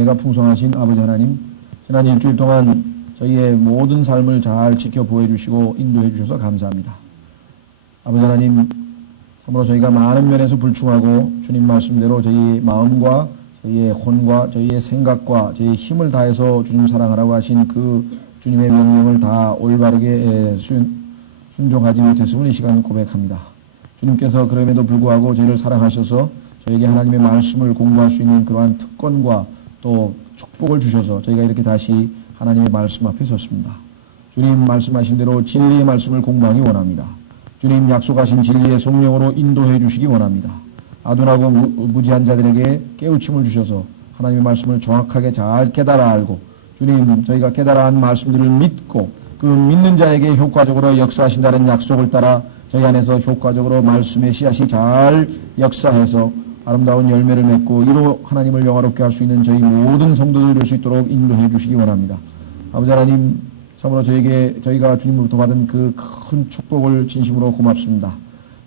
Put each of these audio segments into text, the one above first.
은혜가 풍성하신 아버지 하나님, 지난 일주일 동안 저희의 모든 삶을 잘 지켜보호 주시고 인도해 주셔서 감사합니다. 아버지 하나님, 참으로 저희가 많은 면에서 불충하고 주님 말씀대로 저희의 마음과 저희의 혼과 저희의 생각과 저희의 힘을 다해서 주님 사랑하라고 하신 그 주님의 명령을 다 올바르게 순종하지 못했음을 이 시간 고백합니다. 주님께서 그럼에도 불구하고 저희를 사랑하셔서 저에게 하나님의 말씀을 공부할 수 있는 그러한 특권과 또 축복을 주셔서 저희가 이렇게 다시 하나님의 말씀 앞에 섰습니다. 주님 말씀하신 대로 진리의 말씀을 공부하기 원합니다. 주님 약속하신 진리의 성령으로 인도해 주시기 원합니다. 아둔하고 무지한 자들에게 깨우침을 주셔서 하나님의 말씀을 정확하게 잘 깨달아 알고 주님 저희가 깨달아 한 말씀들을 믿고 그 믿는 자에게 효과적으로 역사하신다는 약속을 따라 저희 안에서 효과적으로 말씀의 씨앗이 잘 역사해서 아름다운 열매를 맺고 이로 하나님을 영화롭게 할 수 있는 저희 모든 성도들이 될 수 있도록 인도해 주시기 원합니다. 아버지 하나님, 참으로 저희가 주님으로부터 받은 그 큰 축복을 진심으로 고맙습니다.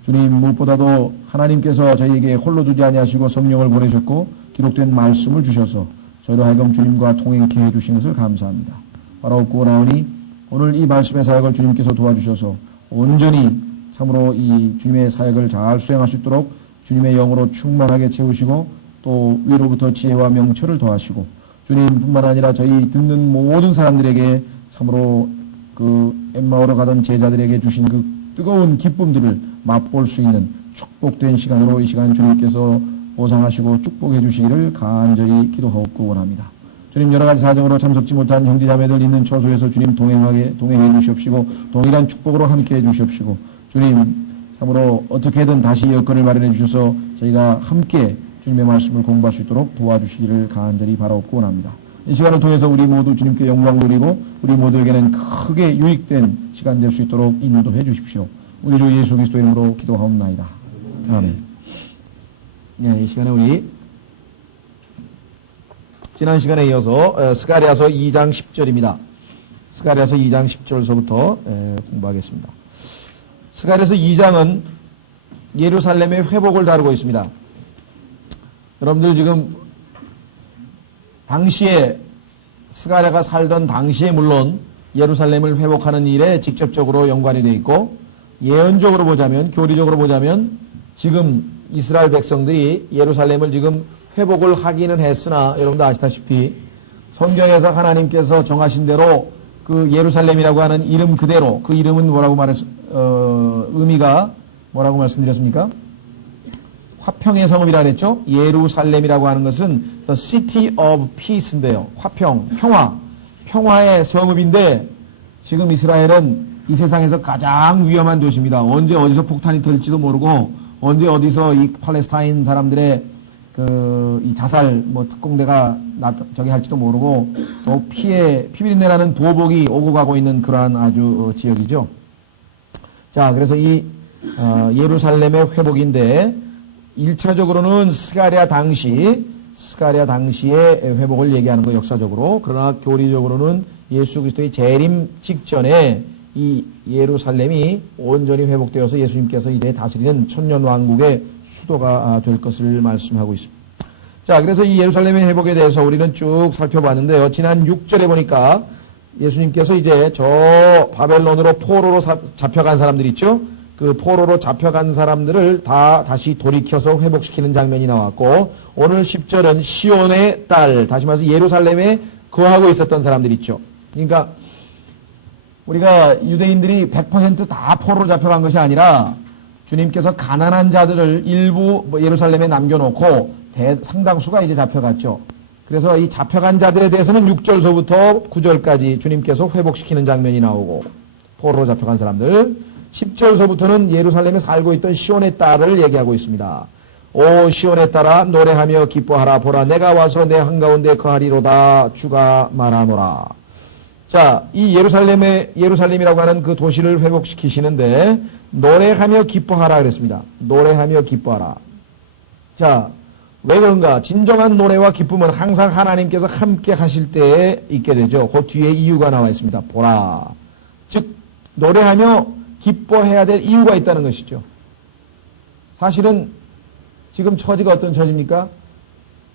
주님, 무엇보다도 하나님께서 저희에게 홀로 두지 아니하시고 성령을 보내셨고 기록된 말씀을 주셔서 저희로 하여금 주님과 동행케 해주신 것을 감사합니다. 바라옵고 나오니 오늘 이 말씀의 사역을 주님께서 도와주셔서 온전히 참으로 이 주님의 사역을 잘 수행할 수 있도록 주님의 영으로 충만하게 채우시고 또 위로부터 지혜와 명철을 더하시고 주님뿐만 아니라 저희 듣는 모든 사람들에게 참으로 그 엠마오로 가던 제자들에게 주신 그 뜨거운 기쁨들을 맛볼 수 있는 축복된 시간으로 이 시간 주님께서 보상하시고 축복해 주시기를 간절히 기도하옵고 원합니다. 주님 여러 가지 사정으로 참석지 못한 형제자매들 있는 처소에서 주님 동행해 주시옵시고 동일한 축복으로 함께 해 주시옵시고 주님 참으로 어떻게든 다시 여건을 마련해 주셔서 저희가 함께 주님의 말씀을 공부할 수 있도록 도와주시기를 간절히 바라옵고 원합니다. 이 시간을 통해서 우리 모두 주님께 영광 돌리고 우리 모두에게는 크게 유익된 시간 될 수 있도록 인도해 주십시오. 우리 주 예수 그리스도 이름으로 기도하옵나이다. 아멘. 네, 이 시간에 우리 지난 시간에 이어서 스가랴서 2장 10절입니다. 스가랴서 2장 10절서부터 공부하겠습니다. 스가랴서 2장은 예루살렘의 회복을 다루고 있습니다. 여러분들 지금 당시에 스가랴가 살던 당시에 물론 예루살렘을 회복하는 일에 직접적으로 연관이 되어 있고 예언적으로 보자면 교리적으로 보자면 지금 이스라엘 백성들이 예루살렘을 지금 회복을 하기는 했으나 여러분도 아시다시피 성경에서 하나님께서 정하신 대로 그 예루살렘이라고 하는 이름 그대로 그 이름은 뭐라고 의미가 뭐라고 말씀드렸습니까? 화평의 성읍이라 그랬죠? 예루살렘이라고 하는 것은 The City of Peace인데요. 화평, 평화의 성읍인데 지금 이스라엘은 이 세상에서 가장 위험한 도시입니다. 언제 어디서 폭탄이 터질지도 모르고 언제 어디서 이 팔레스타인 사람들의 이 자살 특공대가 저기 할지도 모르고 또 피비린내라는 도복이 오고 가고 있는 그러한 아주 지역이죠. 자, 그래서 이 예루살렘의 회복인데 1차적으로는 스가랴 당시의 회복을 얘기하는 거 역사적으로. 그러나 교리적으로는 예수 그리스도의 재림 직전에 이 예루살렘이 온전히 회복되어서 예수님께서 이제 다스리는 천년왕국의 수도가 될 것을 말씀하고 있습니다. 자, 그래서 이 예루살렘의 회복에 대해서 우리는 쭉 살펴봤는데요. 지난 6절에 보니까 예수님께서 이제 저 바벨론으로 포로로 잡혀간 사람들 있죠? 그 포로로 잡혀간 사람들을 다시 돌이켜서 회복시키는 장면이 나왔고 오늘 10절은 시온의 딸, 다시 말해서 예루살렘에 거하고 있었던 사람들 있죠. 그러니까 우리가 유대인들이 100% 다 포로로 잡혀간 것이 아니라 주님께서 가난한 자들을 일부 예루살렘에 남겨놓고 상당수가 이제 잡혀갔죠. 그래서 이 잡혀간 자들에 대해서는 6절서부터 9절까지 주님께서 회복시키는 장면이 나오고 포로로 잡혀간 사람들 10절서부터는 예루살렘에 살고 있던 시온의 딸을 얘기하고 있습니다. 오 시온의 딸아 노래하며 기뻐하라. 보라 내가 와서 내 한가운데 거하리로다. 주가 말하노라. 자, 이 예루살렘이라고 하는 그 도시를 회복시키시는데 노래하며 기뻐하라 그랬습니다. 노래하며 기뻐하라. 자, 왜 그런가? 진정한 노래와 기쁨은 항상 하나님께서 함께 하실 때에 있게 되죠. 그 뒤에 이유가 나와 있습니다. 보라. 즉 노래하며 기뻐해야 될 이유가 있다는 것이죠. 사실은 지금 처지가 어떤 처지입니까?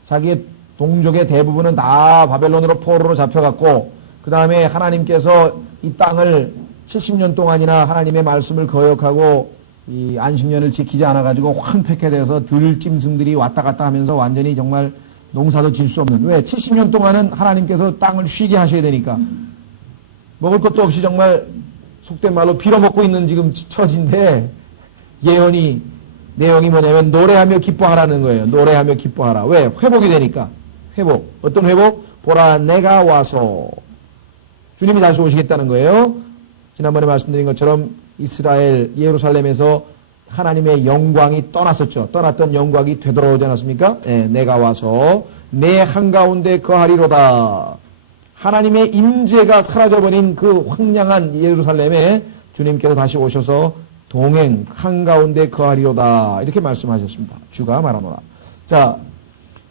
자기의 동족의 대부분은 다 바벨론으로 포로로 잡혀갔고 그 다음에 하나님께서 이 땅을 70년 동안이나 하나님의 말씀을 거역하고 이 안식년을 지키지 않아가지고 황폐케돼서 들짐승들이 왔다 갔다 하면서 완전히 정말 농사도 질 수 없는, 왜 70년 동안은 하나님께서 땅을 쉬게 하셔야 되니까 먹을 것도 없이 정말 속된 말로 빌어먹고 있는 지금 처지인데 예언이 내용이 뭐냐면 노래하며 기뻐하라는 거예요. 노래하며 기뻐하라. 왜? 회복이 되니까. 회복. 어떤 회복? 보라 내가 와서 주님이 다시 오시겠다는 거예요. 지난번에 말씀드린 것처럼 이스라엘 예루살렘에서 하나님의 영광이 떠났었죠. 떠났던 영광이 되돌아오지 않았습니까? 내가 와서 내 한가운데 거하리로다. 하나님의 임재가 사라져버린 그 황량한 예루살렘에 주님께서 다시 오셔서 동행 한가운데 거하리로다. 이렇게 말씀하셨습니다. 주가 말하노라. 자,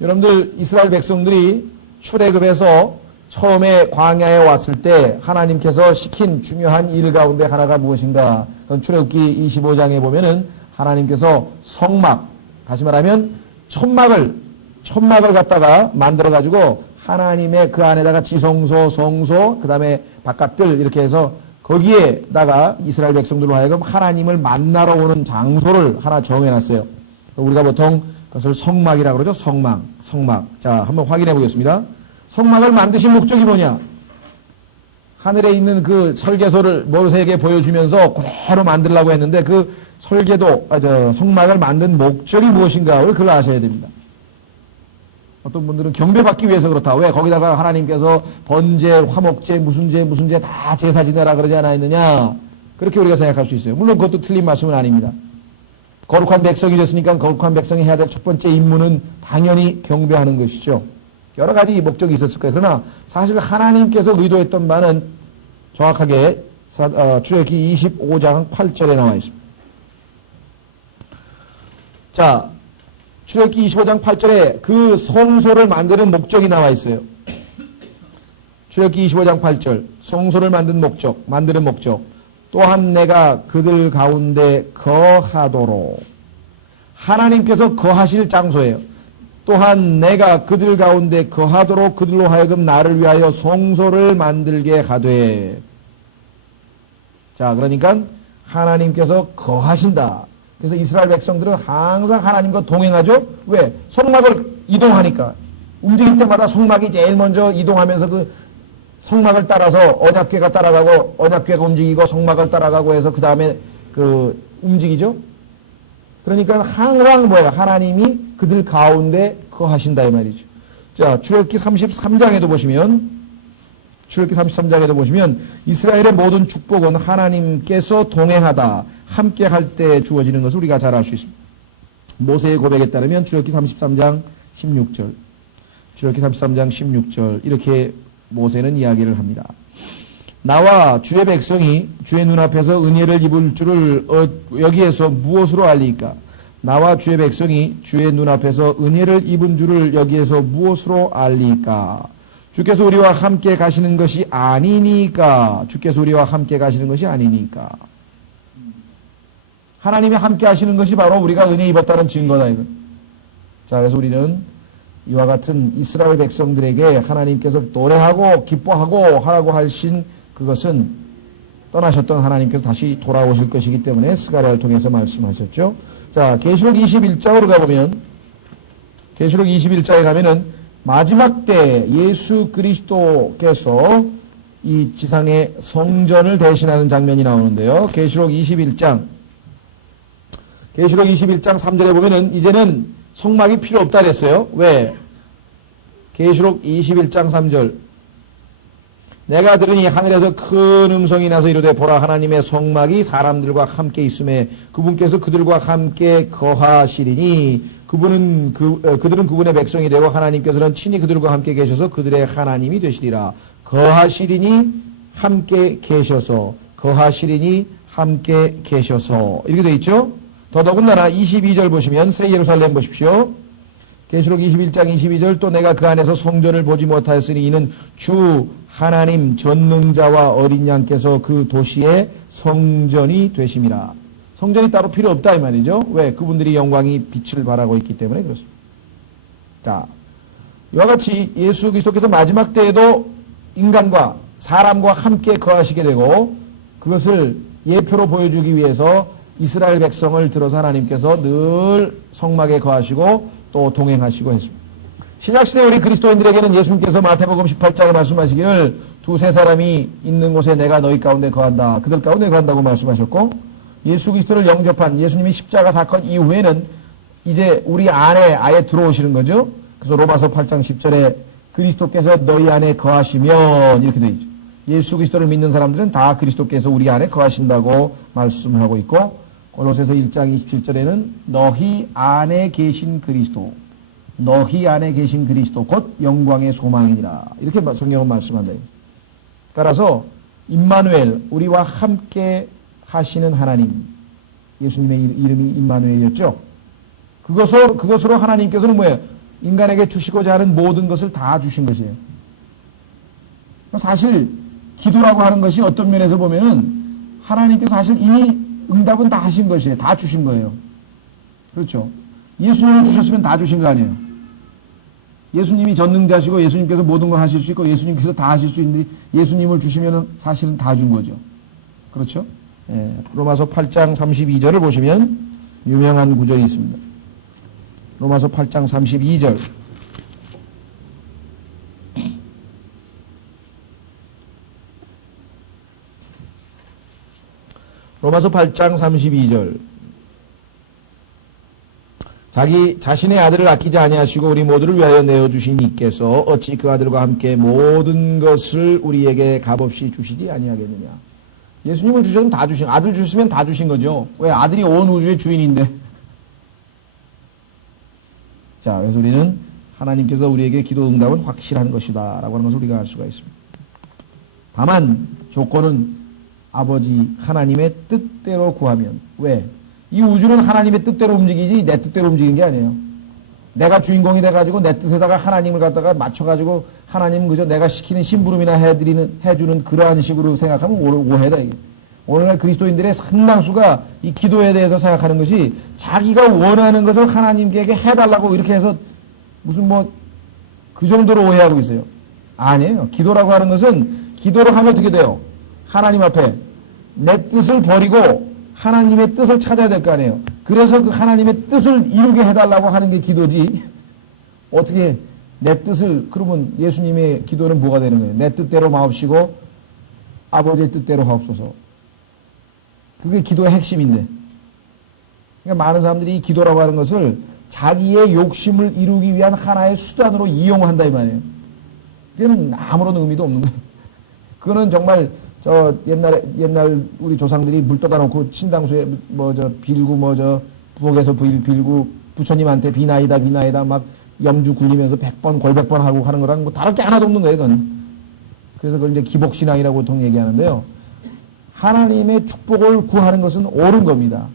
여러분들 이스라엘 백성들이 출애굽에서 처음에 광야에 왔을 때 하나님께서 시킨 중요한 일 가운데 하나가 무엇인가? 출애굽기 25장에 보면은 하나님께서 성막, 다시 말하면 천막을 갖다가 만들어 가지고 하나님의 그 안에다가 지성소, 성소, 그 다음에 바깥들 이렇게 해서 거기에다가 이스라엘 백성들로 하여금 하나님을 만나러 오는 장소를 하나 정해놨어요. 우리가 보통 그것을 성막이라고 그러죠. 성막. 자, 한번 확인해 보겠습니다. 성막을 만드신 목적이 뭐냐? 하늘에 있는 그 설계도를 모세에게 보여주면서 그대로 만들려고 했는데 그 성막을 만든 목적이 무엇인가? 그걸 아셔야 됩니다. 어떤 분들은 경배받기 위해서 그렇다. 왜? 거기다가 하나님께서 번제, 화목제, 무슨 제 다 제사 지내라 그러지 않았느냐? 그렇게 우리가 생각할 수 있어요. 물론 그것도 틀린 말씀은 아닙니다. 거룩한 백성이 됐으니까 거룩한 백성이 해야 될 첫 번째 임무는 당연히 경배하는 것이죠. 여러 가지 목적이 있었을 거예요. 그러나 사실 하나님께서 의도했던 바는 정확하게 출애굽기 25장 8절에 나와 있습니다. 자, 출애굽기 25장 8절에 그 성소를 만드는 목적이 나와 있어요. 출애굽기 25장 8절 성소를 만드는 목적 또한 내가 그들 가운데 거하도록 하나님께서 거하실 장소예요. 또한 내가 그들 가운데 거하도록 그들로 하여금 나를 위하여 성소를 만들게 하되. 자, 그러니까 하나님께서 거하신다. 그래서 이스라엘 백성들은 항상 하나님과 동행하죠. 왜? 성막을 이동하니까. 움직일 때마다 성막이 제일 먼저 이동하면서 그 성막을 따라서 언약궤가 따라가고 언약궤가 움직이고 성막을 따라가고 해서 그 다음에 움직이죠. 그러니까 항상 뭐야? 하나님이 그들 가운데 거하신다 이 말이죠. 자, 출애굽기 33장에도 보시면 이스라엘의 모든 축복은 하나님께서 동행하다 함께 할 때 주어지는 것을 우리가 잘 알 수 있습니다. 모세의 고백에 따르면 출애굽기 33장 16절 이렇게 모세는 이야기를 합니다. 나와 주의 백성이 주의 눈앞에서 은혜를 입을 줄을 여기에서 무엇으로 알리까? 나와 주의 백성이 주의 눈앞에서 은혜를 입은 줄을 여기에서 무엇으로 알리까? 주께서 우리와 함께 가시는 것이 아니니까. 하나님이 함께 하시는 것이 바로 우리가 은혜 입었다는 증거다 이거. 자, 그래서 우리는 이와 같은 이스라엘 백성들에게 하나님께서 노래하고 기뻐하고 하라고 하신 그것은 떠나셨던 하나님께서 다시 돌아오실 것이기 때문에 스가랴를 통해서 말씀하셨죠. 자, 계시록 21장으로 가보면, 계시록 21장에 가면은 마지막 때 예수 그리스도께서 이 지상의 성전을 대신하는 장면이 나오는데요. 계시록 21장 3절에 보면은 이제는 성막이 필요 없다 그랬어요. 왜? 계시록 21장 3절 내가 들으니 하늘에서 큰 음성이 나서 이르되 보라 하나님의 성막이 사람들과 함께 있음에 그분께서 그들과 함께 거하시리니 그들은 그분의 백성이 되고 하나님께서는 친히 그들과 함께 계셔서 그들의 하나님이 되시리라. 거하시리니 함께 계셔서 이렇게 되어 있죠. 더더군다나 22절 보시면 새 예루살렘 보십시오. 계시록 21장 22절 또 내가 그 안에서 성전을 보지 못하였으니 이는 주 하나님 전능자와 어린 양께서 그 도시의 성전이 되심이라. 성전이 따로 필요 없다 이 말이죠. 왜? 그분들이 영광이 빛을 발하고 있기 때문에 그렇습니다. 자, 이와 같이 예수 그리스도께서 마지막 때에도 인간과 사람과 함께 거하시게 되고 그것을 예표로 보여주기 위해서 이스라엘 백성을 들어서 하나님께서 늘 성막에 거하시고 또 동행하시고 했습니다. 신약시대 우리 그리스도인들에게는 예수님께서 마태복음 18장에 말씀하시기를 두세 사람이 있는 곳에 내가 너희 가운데 거한다. 그들 가운데 거한다고 말씀하셨고 예수 그리스도를 영접한 예수님이 십자가 사건 이후에는 이제 우리 안에 아예 들어오시는 거죠. 그래서 로마서 8장 10절에 그리스도께서 너희 안에 거하시면 이렇게 되어 있죠. 예수 그리스도를 믿는 사람들은 다 그리스도께서 우리 안에 거하신다고 말씀을 하고 있고 골로새서 1장 27절에는 너희 안에 계신 그리스도 너희 안에 계신 그리스도 곧 영광의 소망이니라 이렇게 성경은 말씀한다. 따라서 임마누엘 우리와 함께 하시는 하나님 예수님의 이름이 임마누엘이었죠. 그것으로 하나님께서는 뭐예요? 인간에게 주시고자 하는 모든 것을 다 주신 것이에요. 사실 기도라고 하는 것이 어떤 면에서 보면은 하나님께서 사실 이미 응답은 다 하신 것이에요. 다 주신 거예요. 그렇죠? 예수님을 주셨으면 다 주신 거 아니에요. 예수님이 전능자시고 예수님께서 모든 걸 하실 수 있고 예수님께서 다 하실 수 있는데 예수님을 주시면 사실은 다 준 거죠. 그렇죠? 예, 로마서 8장 32절을 보시면 유명한 구절이 있습니다. 로마서 8장 32절. 로마서 8장 32절. 자신의 아들을 아끼지 아니하시고 우리 모두를 위하여 내어주신 이께서 어찌 그 아들과 함께 모든 것을 우리에게 값없이 주시지 아니하겠느냐. 예수님을 주셨으면 다 주신, 아들 주셨으면 다 주신 거죠. 왜? 아들이 온 우주의 주인인데. 자, 그래서 우리는 하나님께서 우리에게 기도 응답은 확실한 것이다 라고 하는 것을 우리가 알 수가 있습니다. 다만 조건은 아버지 하나님의 뜻대로 구하면. 왜? 이 우주는 하나님의 뜻대로 움직이지 내 뜻대로 움직이는 게 아니에요. 내가 주인공이 돼가지고 내 뜻에다가 하나님을 갖다가 맞춰가지고 하나님은 그저 내가 시키는 심부름이나 해주는 그러한 식으로 생각하면 오해다 이게. 오늘날 그리스도인들의 상당수가 이 기도에 대해서 생각하는 것이 자기가 원하는 것을 하나님께 해달라고 이렇게 해서 무슨 그 정도로 오해하고 있어요. 아니에요. 기도라고 하는 것은 기도를 하면 어떻게 돼요? 하나님 앞에 내 뜻을 버리고 하나님의 뜻을 찾아야 될 거 아니에요. 그래서 그 하나님의 뜻을 이루게 해달라고 하는 게 기도지. 어떻게 내 뜻을 그러면 예수님의 기도는 뭐가 되는 거예요? 내 뜻대로 마옵시고 아버지의 뜻대로 하옵소서. 그게 기도의 핵심인데. 그러니까 많은 사람들이 이 기도라고 하는 것을 자기의 욕심을 이루기 위한 하나의 수단으로 이용한다 이 말이에요. 그건 아무런 의미도 없는 거예요. 그거는 정말 옛날 우리 조상들이 물 떠다 놓고 신당수에 빌고 부엌에서 빌고 부처님한테 비나이다 막 염주 굴리면서 100번 골백번 하고 하는 거랑 다를 게 하나도 없는 거예요, 그건. 그래서 그걸 이제 기복신앙이라고 보통 얘기하는데요. 하나님의 축복을 구하는 것은 옳은 겁니다.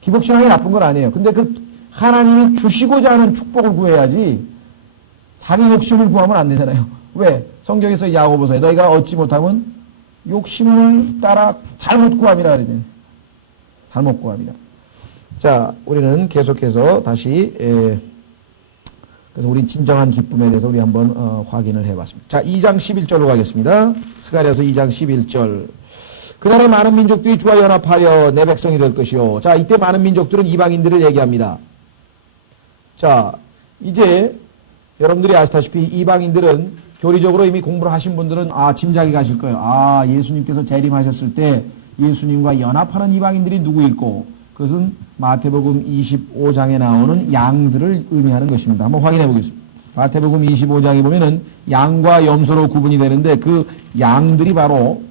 기복신앙이 나쁜 건 아니에요. 근데 그 하나님이 주시고자 하는 축복을 구해야지 자기 욕심을 구하면 안 되잖아요. 왜? 성경에서 야고보서에 너희가 얻지 못하면 욕심을 따라 잘못 구함이라 그러죠. 잘못 구함이라. 자, 우리는 계속해서 다시 그래서 우리 진정한 기쁨에 대해서 우리 한번 확인을 해봤습니다. 자, 2장 11절로 가겠습니다. 스가랴서 2장 11절. 그날에 많은 민족들이 주와 연합하여 내 백성이 될 것이요. 자, 이때 많은 민족들은 이방인들을 얘기합니다. 자, 이제 여러분들이 아시다시피 이방인들은 교리적으로 이미 공부를 하신 분들은 짐작이 가실 거예요. 예수님께서 재림하셨을 때 예수님과 연합하는 이방인들이 누구일고 그것은 마태복음 25장에 나오는 양들을 의미하는 것입니다. 한번 확인해 보겠습니다. 마태복음 25장에 보면은 양과 염소로 구분이 되는데 그 양들이 바로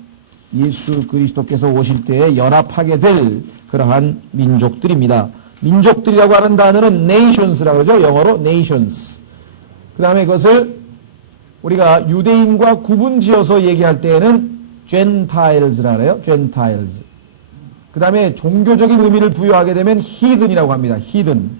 예수 그리스도께서 오실 때에 연합하게 될 그러한 민족들입니다. 민족들이라고 하는 단어는 nations라고 그러죠. 영어로 nations. 그 다음에 그것을 우리가 유대인과 구분지어서 얘기할 때에는 Gentiles라 그래요. Gentiles. 그 다음에 종교적인 의미를 부여하게 되면 heathen이라고 합니다. heathen.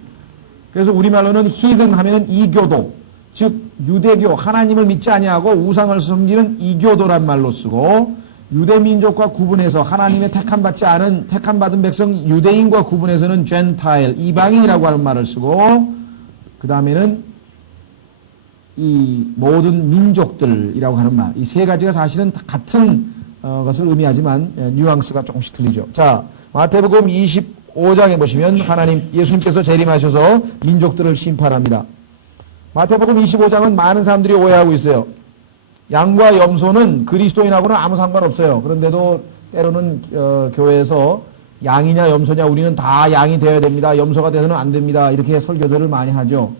그래서 우리말로는 heathen 하면은 이교도, 즉 유대교, 하나님을 믿지 아니하고 우상을 섬기는 이교도란 말로 쓰고 유대민족과 구분해서 하나님의 택함받지 않은 택함받은 백성 유대인과 구분해서는 Gentile, 이방인이라고 하는 말을 쓰고 그 다음에는 이 모든 민족들이라고 하는 말, 이 세 가지가 사실은 같은 것을 의미하지만 뉘앙스가 조금씩 틀리죠. 자, 마태복음 25장에 보시면 예수님께서 재림하셔서 민족들을 심판합니다. 마태복음 25장은 많은 사람들이 오해하고 있어요. 양과 염소는 그리스도인하고는 아무 상관없어요. 그런데도 때로는 교회에서 양이냐 염소냐 우리는 다 양이 되어야 됩니다. 염소가 되서는 안 됩니다. 이렇게 설교들을 많이 하죠.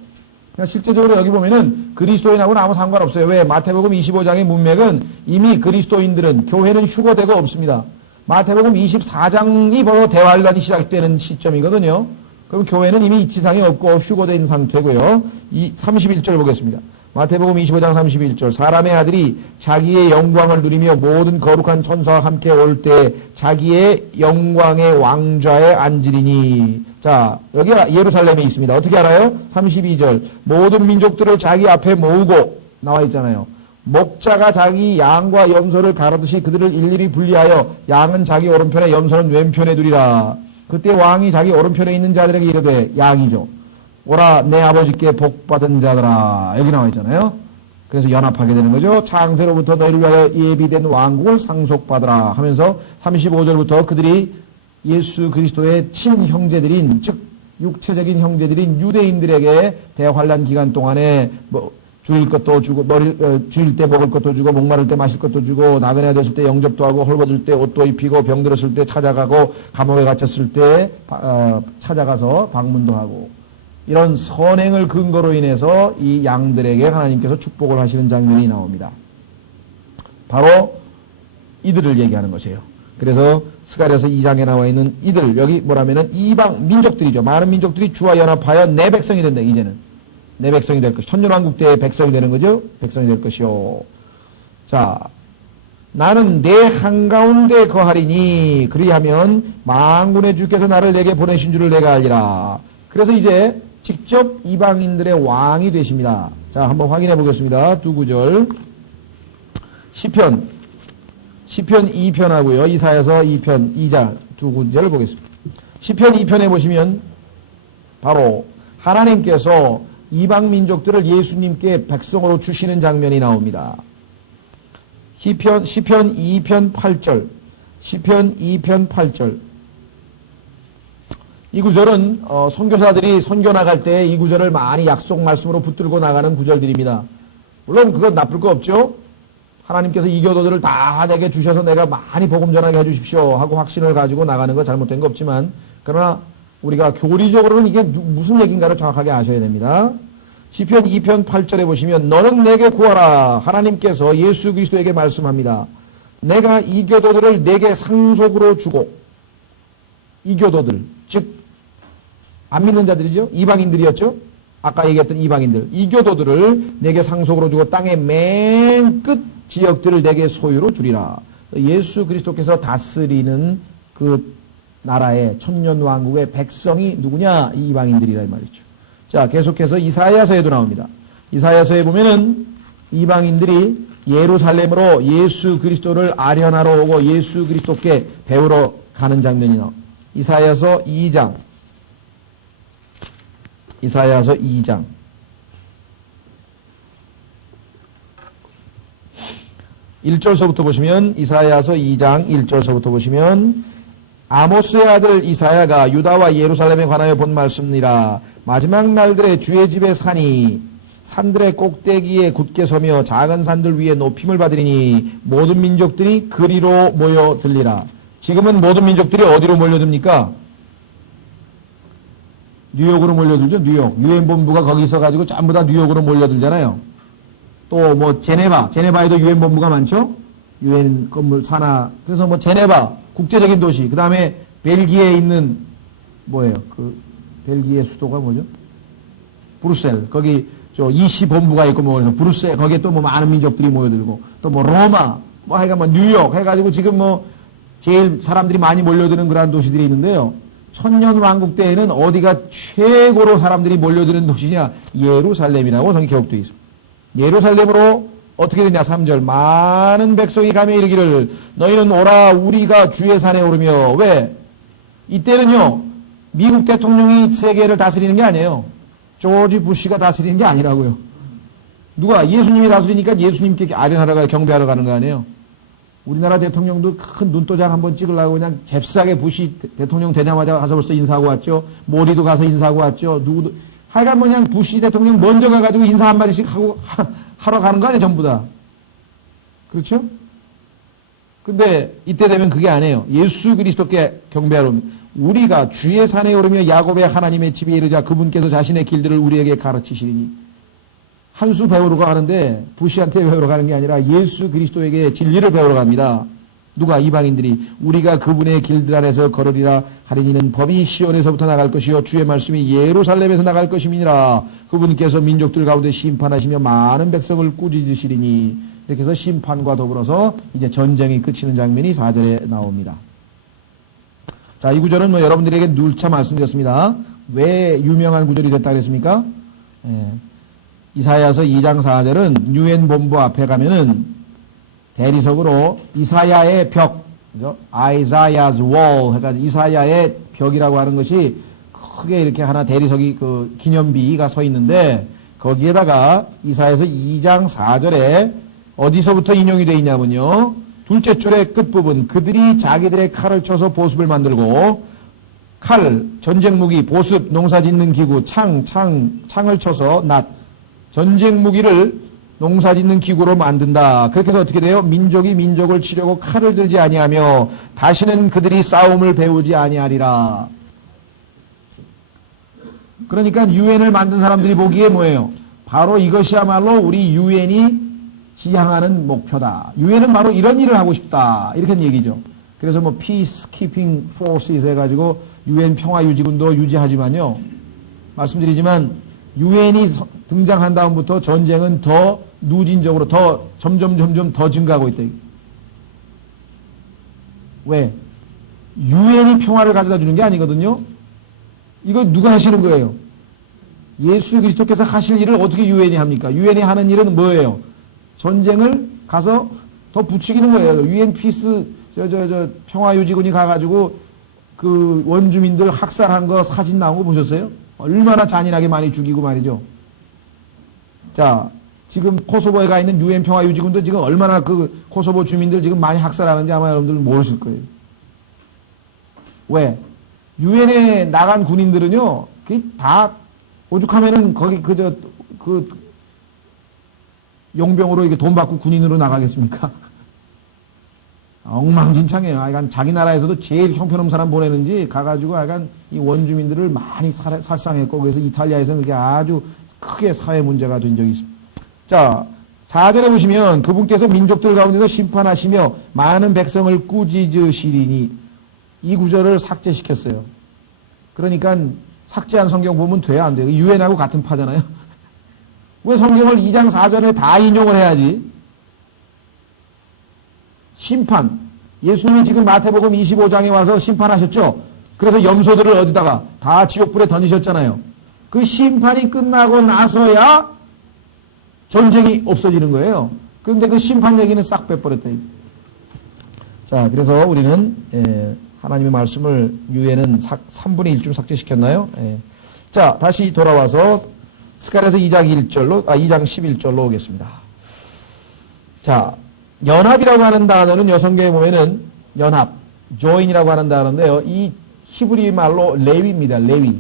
그러니까 실제적으로 여기 보면은 그리스도인하고는 아무 상관없어요. 왜? 마태복음 25장의 문맥은 이미 그리스도인들은 교회는 휴거되고 없습니다. 마태복음 24장이 바로 대환란이 시작되는 시점이거든요. 그럼 교회는 이미 이 지상에 없고 휴거된 상태고요. 31절 보겠습니다. 마태복음 25장 31절 사람의 아들이 자기의 영광을 누리며 모든 거룩한 천사와 함께 올 때 자기의 영광의 왕좌에 앉으리니. 자, 여기가 예루살렘에 있습니다. 어떻게 알아요? 32절 모든 민족들을 자기 앞에 모으고 나와 있잖아요. 목자가 자기 양과 염소를 가르듯이 그들을 일일이 분리하여 양은 자기 오른편에 염소는 왼편에 두리라. 그때 왕이 자기 오른편에 있는 자들에게 이르되 양이죠. 오라 내 아버지께 복받은 자들아. 여기 나와 있잖아요. 그래서 연합하게 되는 거죠. 창세로부터 너희를 위하여 예비된 왕국을 상속받으라 하면서 35절부터 그들이 예수 그리스도의 친형제들인 즉 육체적인 형제들인 유대인들에게 대환란 기간 동안에 줄일 것도 주고 줄일 때 먹을 것도 주고 목마를 때 마실 것도 주고 나그네 됐을 때 영접도 하고 헐벗을 때 옷도 입히고 병들었을 때 찾아가고 감옥에 갇혔을 때 찾아가서 방문도 하고 이런 선행을 근거로 인해서 이 양들에게 하나님께서 축복을 하시는 장면이 나옵니다. 바로 이들을 얘기하는 것이에요. 그래서 스가랴서 2장에 나와 있는 이들 여기 뭐라면은 이방 민족들이죠. 많은 민족들이 주와 연합하여 내 백성이 된다. 이제는 내 백성이 될 것. 천년왕국 때의 백성이 되는 거죠. 백성이 될 것이요. 자, 나는 내 한가운데 거하리니 그리하면 만군의 주께서 나를 내게 보내신 줄을 내가 알리라. 그래서 이제 직접 이방인들의 왕이 되십니다. 자, 한번 확인해 보겠습니다. 두 구절. 시편 2편하고요. 이사야서 2편 2장 두 구절을 보겠습니다. 시편 2편에 보시면 바로 하나님께서 이방 민족들을 예수님께 백성으로 주시는 장면이 나옵니다. 시편 2편 8절. 시편 2편 8절. 이 구절은 선교사들이 선교 나갈 때 이 구절을 많이 약속 말씀으로 붙들고 나가는 구절들입니다. 물론 그건 나쁠 거 없죠. 하나님께서 이 교도들을 다 내게 주셔서 내가 많이 복음 전하게 해주십시오 하고 확신을 가지고 나가는 거 잘못된 거 없지만 그러나 우리가 교리적으로는 이게 무슨 얘기인가를 정확하게 아셔야 됩니다. 시편 2편 8절에 보시면 너는 내게 구하라. 하나님께서 예수 그리스도에게 말씀합니다. 내가 이 교도들을 내게 상속으로 주고 이 교도들 즉 안 믿는 자들이죠. 이방인들이었죠. 아까 얘기했던 이방인들. 이 교도들을 내게 상속으로 주고 땅의 맨 끝 지역들을 내게 소유로 주리라. 예수 그리스도께서 다스리는 그 나라의 천년왕국의 백성이 누구냐? 이 이방인들이라 이 말이죠. 자, 계속해서 이사야서에도 나옵니다. 이사야서에 보면은 이방인들이 예루살렘으로 예수 그리스도를 아련하러 오고 예수 그리스도께 배우러 가는 장면이 나옵니다. 이사야서 2장. 이사야서 2장. 1절서부터 보시면 이사야서 2장 1절서부터 보시면 아모스의 아들 이사야가 유다와 예루살렘에 관하여 본 말씀이라. 마지막 날들에 주의 집에 산들의 꼭대기에 굳게 서며 작은 산들 위에 높임을 받으리니 모든 민족들이 그리로 모여들리라. 지금은 모든 민족들이 어디로 몰려듭니까? 뉴욕으로 몰려들죠. 뉴욕. 유엔 본부가 거기 있어가지고 전부 다 뉴욕으로 몰려들잖아요. 또 뭐 제네바에도 유엔 본부가 많죠. 유엔 건물 산하. 그래서 뭐 제네바 국제적인 도시. 그 다음에 벨기에에 있는 뭐예요? 그 벨기에 수도가 뭐죠? 브뤼셀. 거기 저 이시 본부가 있고 뭐 그래서 브뤼셀 거기에 또 뭐 많은 민족들이 모여들고 또 뭐 로마 뭐 하여간 뭐 뉴욕 해가지고 지금 뭐 제일 사람들이 많이 몰려드는 그러한 도시들이 있는데요. 천년왕국 때에는 어디가 최고로 사람들이 몰려드는 도시냐? 예루살렘이라고 성경에 기록되어 있습니다. 예루살렘으로 어떻게 되냐? 3절. 많은 백성이 가며 이르기를 너희는 오라 우리가 주의 산에 오르며. 왜? 이때는요. 미국 대통령이 세계를 다스리는 게 아니에요. 조지 부시가 다스리는 게 아니라고요. 누가? 예수님이 다스리니까 예수님께 아련하러 경배하러 가는 거 아니에요? 우리나라 대통령도 큰 눈도장 한번 찍으려고 그냥 잽싸게 부시 대통령 되자마자 가서 벌써 인사하고 왔죠. 모리도 가서 인사하고 왔죠. 누구도. 하여간 그냥 부시 대통령 먼저 가가지고 인사 한마디씩 하고 하러 가는 거 아니에요, 전부 다. 그렇죠? 근데 이때 되면 그게 아니에요. 예수 그리스도께 경배하러 옵니다. 우리가 주의 산에 오르며 야곱의 하나님의 집에 이르자 그분께서 자신의 길들을 우리에게 가르치시리니. 한 수 배우러 가는데 부시한테 배우러 가는 게 아니라 예수 그리스도에게 진리를 배우러 갑니다. 누가? 이방인들이. 우리가 그분의 길들 안에서 걸으리라 하리니는 법이 시온에서부터 나갈 것이요 주의 말씀이 예루살렘에서 나갈 것임이니라. 그분께서 민족들 가운데 심판하시며 많은 백성을 꾸짖으시리니. 이렇게 해서 심판과 더불어서 이제 전쟁이 끝이는 장면이 4절에 나옵니다. 자, 이 구절은 뭐 여러분들에게 누차 말씀드렸습니다. 왜 유명한 구절이 됐다 그랬습니까? 이사야서 2장 4절은 유엔 본부 앞에 가면은 대리석으로 이사야의 벽, 그죠? Isaiah's wall, 그러니까 이사야의 벽이라고 하는 것이 크게 이렇게 하나 대리석이 그 기념비가 서 있는데 거기에다가 이사야서 2장 4절에 어디서부터 인용이 되어 있냐면요. 둘째 줄의 끝부분, 그들이 자기들의 칼을 쳐서 보습을 만들고 칼, 전쟁 무기, 보습, 농사 짓는 기구, 창을 쳐서 전쟁 무기를 농사 짓는 기구로 만든다. 그렇게 해서 어떻게 돼요? 민족이 민족을 치려고 칼을 들지 아니하며 다시는 그들이 싸움을 배우지 아니하리라. 그러니까 유엔을 만든 사람들이 보기에 뭐예요? 바로 이것이야말로 우리 유엔이 지향하는 목표다. 유엔은 바로 이런 일을 하고 싶다. 이렇게 얘기죠. 그래서 뭐 Peacekeeping Forces 해가지고 유엔 평화유지군도 유지하지만요. 말씀드리지만 유엔이 등장한 다음부터 전쟁은 더 누진적으로 더 점점 더 증가하고 있다. 왜? 유엔이 평화를 가져다 주는 게 아니거든요. 이거 누가 하시는 거예요? 예수 그리스도께서 하실 일을 어떻게 유엔이 합니까? 유엔이 하는 일은 뭐예요? 전쟁을 가서 더 부추기는 거예요. 유엔 피스 평화유지군이 가가지고 그 원주민들 학살한 거 사진 나온 거 보셨어요? 얼마나 잔인하게 많이 죽이고 말이죠. 자, 지금 코소보에 가 있는 유엔 평화유지군도 지금 얼마나 그 코소보 주민들 지금 많이 학살하는지 아마 여러분들 모르실 거예요. 왜? 유엔에 나간 군인들은요, 다 오죽하면은 거기 용병으로 이렇게 돈 받고 군인으로 나가겠습니까? 엉망진창이에요. 하여간 자기 나라에서도 제일 형편없는 사람 보내는지 가가지고 하여간 이 원주민들을 많이 살상했고 그래서 이탈리아에서는 그게 아주 크게 사회 문제가 된 적이 있습니다. 자, 4절에 보시면 그분께서 민족들 가운데서 심판하시며 많은 백성을 꾸짖으시리니 이 구절을 삭제시켰어요. 그러니까 삭제한 성경 보면 돼야 안 돼요. 유엔하고 같은 파잖아요. 왜 성경을 2장 4절에 다 인용을 해야지? 심판. 예수님이 지금 마태복음 25장에 와서 심판하셨죠? 그래서 염소들을 어디다가 다 지옥불에 던지셨잖아요. 그 심판이 끝나고 나서야 전쟁이 없어지는 거예요. 그런데 그 심판 얘기는 싹 빼버렸다. 자, 그래서 우리는 하나님의 말씀을 유엔은 3분의 1쯤 삭제시켰나요? 자, 다시 돌아와서 스가랴서 2장 11절로 오겠습니다. 자, 연합이라고 하는 단어는 여성계에 보면은 연합, join이라고 하는 단어인데요. 이 히브리 말로 레위입니다. 레위.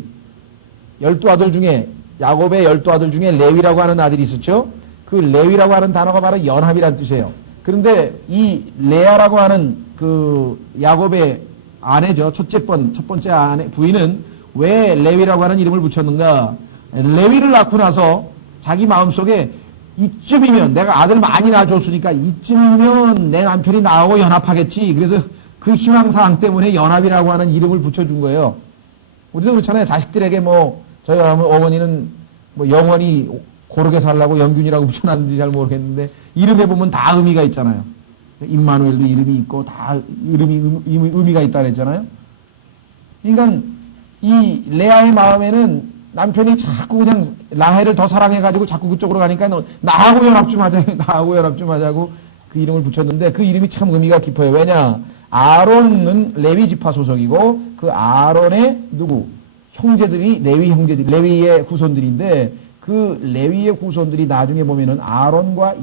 12아들 중에 야곱의 12아들 중에 레위라고 하는 아들이 있었죠. 그 레위라고 하는 단어가 바로 연합이라는 뜻이에요. 그런데 이 레아라고 하는 그 야곱의 아내죠. 첫 번째 아내 부인은 왜 레위라고 하는 이름을 붙였는가? 레위를 낳고 나서 자기 마음속에 이쯤이면 내가 아들 많이 낳아줬으니까 이쯤이면 내 남편이 나하고 연합하겠지. 그래서 그 희망사항 때문에 연합이라고 하는 이름을 붙여준 거예요. 우리도 그렇잖아요. 자식들에게 저희 어머니는 영원히 고르게 살라고 영균이라고 붙여놨는지 잘 모르겠는데 이름에 보면 다 의미가 있잖아요. 임마누엘도 이름이 있고 다 의미가 있다 그랬잖아요. 그러니까 이 레아의 마음에는 남편이 자꾸 그냥 라헬을 더 사랑해가지고 자꾸 그쪽으로 가니까 나하고 연합 좀 하자고 그 이름을 붙였는데 그 이름이 참 의미가 깊어요. 왜냐? 아론은 레위 지파 소속이고 그 아론의 형제들이 레위의 후손들인데 그 레위의 후손들이 나중에 보면은 아론과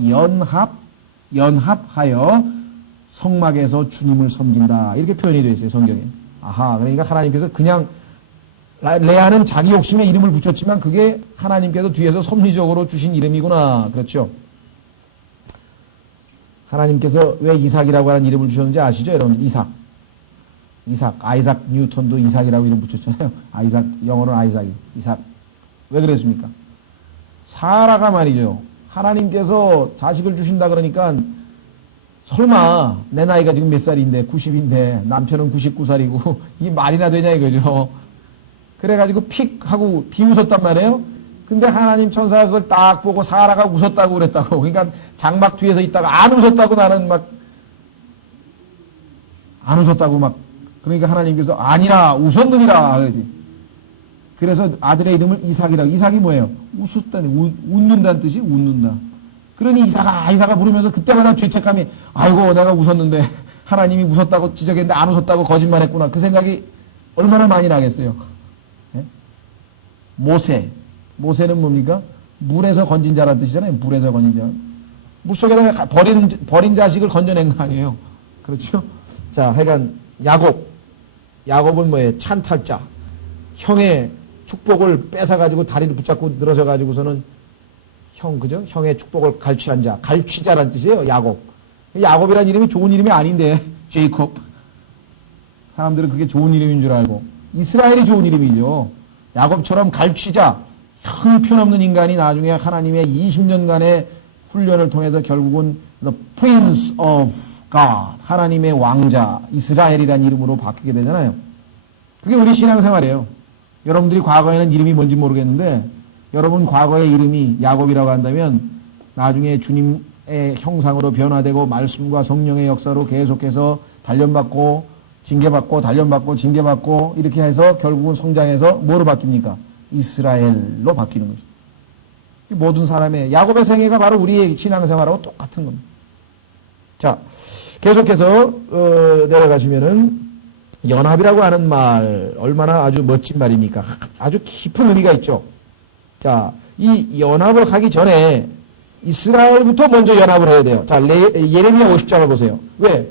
연합하여 성막에서 주님을 섬긴다. 이렇게 표현이 되어 있어요, 성경에. 아하, 그러니까 하나님께서 그냥 레아는 자기 욕심에 이름을 붙였지만 그게 하나님께서 뒤에서 섭리적으로 주신 이름이구나. 그렇죠? 하나님께서 왜 이삭이라고 하는 이름을 주셨는지 아시죠, 여러분? 아이삭 뉴턴도 이삭이라고 이름 붙였잖아요. 영어로는 아이삭이. 이삭. 왜 그랬습니까? 사라가 말이죠. 하나님께서 자식을 주신다 그러니까 설마 내 나이가 지금 몇 살인데 90인데 남편은 99살이고 이 말이나 되냐 이거죠. 그래가지고 픽 하고 비웃었단 말이에요. 근데 하나님 천사가 그걸 딱 보고 사라가 웃었다고 그랬다고. 그러니까 장막 뒤에서 있다가 안 웃었다고 나는 막 안 웃었다고 막 그러니까 하나님께서 아니라 웃었느니라 그러지. 그래서 아들의 이름을 이삭이라고. 이삭이 뭐예요? 웃는다는 뜻이 웃는다. 그러니 이삭아 부르면서 그때마다 죄책감이 아이고 내가 웃었는데 하나님이 웃었다고 지적했는데 안 웃었다고 거짓말했구나. 그 생각이 얼마나 많이 나겠어요. 네? 모세는 뭡니까? 물에서 건진 자라는 뜻이잖아요. 물에서 건진 자. 물속에다가 버린 자식을 건져낸 거 아니에요. 그렇죠? 자, 하여간 야곱은 뭐예요? 찬탈자. 형의 축복을 뺏어가지고 다리를 붙잡고 늘어져가지고서는 그죠? 형의 축복을 갈취한 자. 갈취자란 뜻이에요. 야곱이란 이름이 좋은 이름이 아닌데, 제이콥. 사람들은 그게 좋은 이름인 줄 알고. 이스라엘이 좋은 이름이죠. 야곱처럼 갈취자, 형편없는 인간이 나중에 하나님의 20년간의 훈련을 통해서 결국은 The Prince of God, 하나님의 왕자, 이스라엘이라는 이름으로 바뀌게 되잖아요. 그게 우리 신앙생활이에요. 여러분들이 과거에는 이름이 뭔지 모르겠는데 여러분 과거의 이름이 야곱이라고 한다면 나중에 주님의 형상으로 변화되고 말씀과 성령의 역사로 계속해서 단련받고 징계받고 이렇게 해서 결국은 성장해서 뭐로 바뀝니까? 이스라엘로 바뀌는 거죠. 모든 사람의 야곱의 생애가 바로 우리의 신앙생활하고 똑같은 겁니다. 자, 계속해서 내려가시면은 연합이라고 하는 말 얼마나 아주 멋진 말입니까? 아주 깊은 의미가 있죠. 자, 이 연합을 하기 전에 이스라엘부터 먼저 연합을 해야 돼요. 자, 예레미야 50장을 보세요. 왜?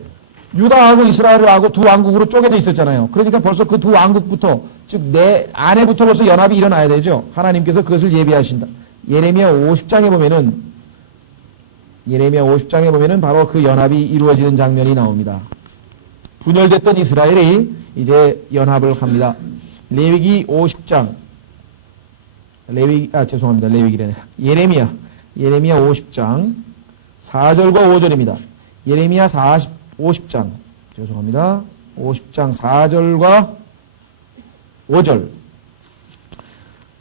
유다하고 이스라엘하고 두 왕국으로 쪼개져 있었잖아요. 그러니까 벌써 그 두 왕국부터, 즉 내 안에부터 벌써 연합이 일어나야 되죠. 하나님께서 그것을 예비하신다. 예레미야 50장에 보면은 바로 그 연합이 이루어지는 장면이 나옵니다. 분열됐던 이스라엘이 이제 연합을 합니다. 레위기 50장. 레위기래네. 예레미야 50장 4절과 5절입니다. 예레미야 50장 50장 4절과 5절.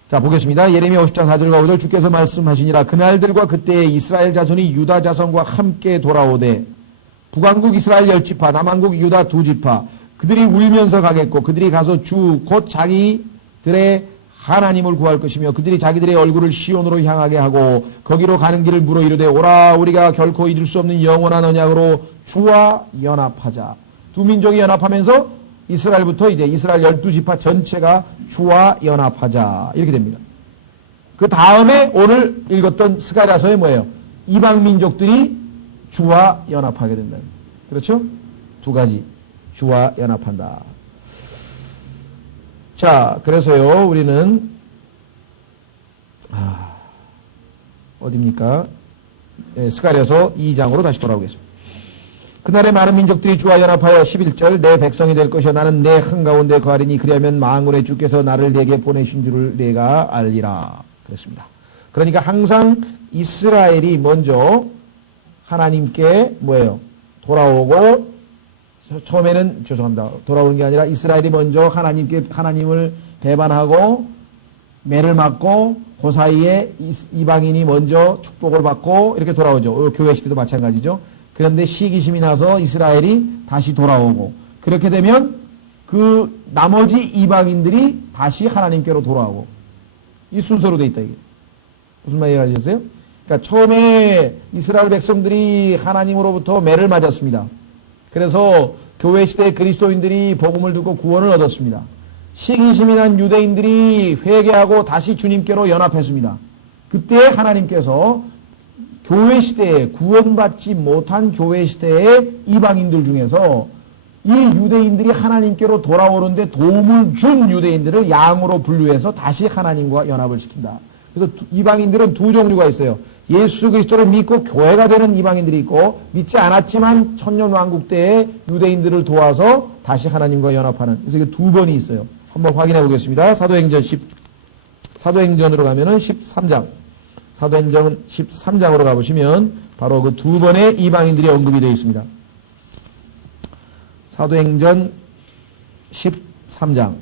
자, 보겠습니다. 예레미야 50장 4절과 5절. 주께서 말씀하시니라. 그날들과 그때에 이스라엘 자손이 유다 자손과 함께 돌아오되 북왕국 이스라엘 10지파, 남왕국 유다 2지파, 그들이 울면서 가겠고 그들이 가서 주 곧 자기들의 하나님을 구할 것이며 그들이 자기들의 얼굴을 시온으로 향하게 하고 거기로 가는 길을 물어 이르되 오라 우리가 결코 잊을 수 없는 영원한 언약으로 주와 연합하자. 두 민족이 연합하면서 이스라엘부터 이제 이스라엘 12지파 전체가 주와 연합하자. 이렇게 됩니다. 그 다음에 오늘 읽었던 스가랴서에 뭐예요? 이방 민족들이 주와 연합하게 된다. 그렇죠? 두 가지. 주와 연합한다. 자, 그래서요, 우리는, 어딥니까? 스가랴서 2장으로 다시 돌아오겠습니다. 그날에 많은 민족들이 주와 연합하여 11절 내 백성이 될 것이요 나는 내 한가운데 거하리니 그리하면 만군의 주께서 나를 내게 보내신 줄을 내가 알리라. 그랬습니다. 그러니까 항상 이스라엘이 먼저 하나님께 뭐예요? 돌아오고 처음에는 돌아오는 게 아니라 이스라엘이 먼저 하나님을 배반하고 매를 맞고 그 사이에 이방인이 먼저 축복을 받고 이렇게 돌아오죠. 교회 시대도 마찬가지죠. 그런데 시기심이 나서 이스라엘이 다시 돌아오고 그렇게 되면 그 나머지 이방인들이 다시 하나님께로 돌아오고 이 순서로 돼 있다 이게. 무슨 말 이해하셨어요? 그러니까 처음에 이스라엘 백성들이 하나님으로부터 매를 맞았습니다. 그래서 교회 시대 그리스도인들이 복음을 듣고 구원을 얻었습니다. 시기심이 난 유대인들이 회개하고 다시 주님께로 연합했습니다. 그때 하나님께서 교회 시대에 구원받지 못한 교회 시대의 이방인들 중에서 이 유대인들이 하나님께로 돌아오는데 도움을 준 유대인들을 양으로 분류해서 다시 하나님과 연합을 시킨다. 그래서 이방인들은 두 종류가 있어요. 예수 그리스도를 믿고 교회가 되는 이방인들이 있고 믿지 않았지만 천년왕국 때에 유대인들을 도와서 다시 하나님과 연합하는. 그래서 이게 두 번이 있어요. 한번 확인해 보겠습니다. 사도행전으로 가면은 13장. 사도행전 13장으로 가보시면 바로 그 두 번의 이방인들이 언급이 되어 있습니다. 사도행전 13장.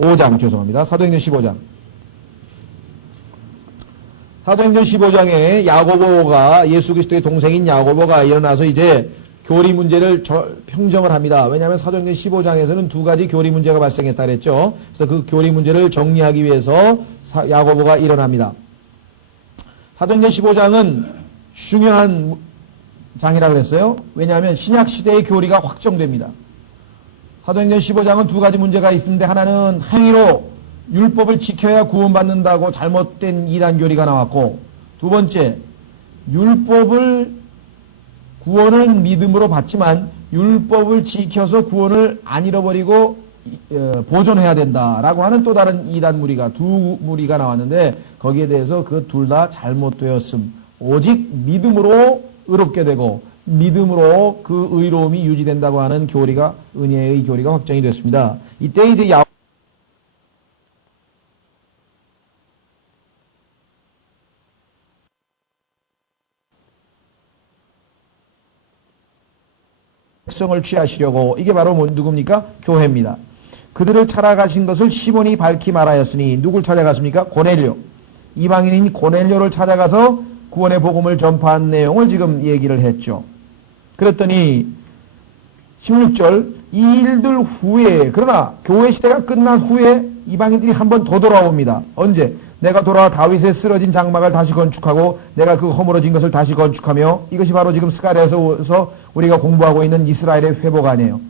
15장 죄송합니다. 사도행전 15장. 사도행전 15장에 야고보가 예수 그리스도의 동생인 야고보가 일어나서 이제 교리 문제를 평정을 합니다. 왜냐하면 사도행전 15장에서는 두 가지 교리 문제가 발생했다 그랬죠. 그래서 그 교리 문제를 정리하기 위해서 야고보가 일어납니다. 사도행전 15장은 중요한 장이라고 그랬어요. 왜냐하면 신약시대의 교리가 확정됩니다. 사도행전 15장은 두 가지 문제가 있는데 하나는 행위로 율법을 지켜야 구원받는다고 잘못된 이단 교리가 나왔고, 두 번째 구원을 믿음으로 받지만 율법을 지켜서 구원을 안 잃어버리고 보존해야 된다라고 하는 또 다른 이단 무리가 두 무리가 나왔는데, 거기에 대해서 그 둘 다 잘못되었음. 오직 믿음으로 의롭게 되고 믿음으로 그 의로움이 유지된다고 하는 교리가, 은혜의 교리가 확정이 됐습니다. 이때 이제 백성을 취하시려고, 이게 바로 누굽니까? 교회입니다. 그들을 찾아가신 것을 시몬이 밝히 말하였으니, 누굴 찾아갔습니까? 고넬료. 이방인인 고넬료를 찾아가서 구원의 복음을 전파한 내용을 지금 얘기를 했죠. 그랬더니 16절, 이 일들 후에, 그러나 교회 시대가 끝난 후에 이방인들이 한 번 더 돌아옵니다. 언제? 내가 돌아와 다윗의 쓰러진 장막을 다시 건축하고 내가 그 허물어진 것을 다시 건축하며, 이것이 바로 지금 스가랴에서 우리가 공부하고 있는 이스라엘의 회복 아니에요.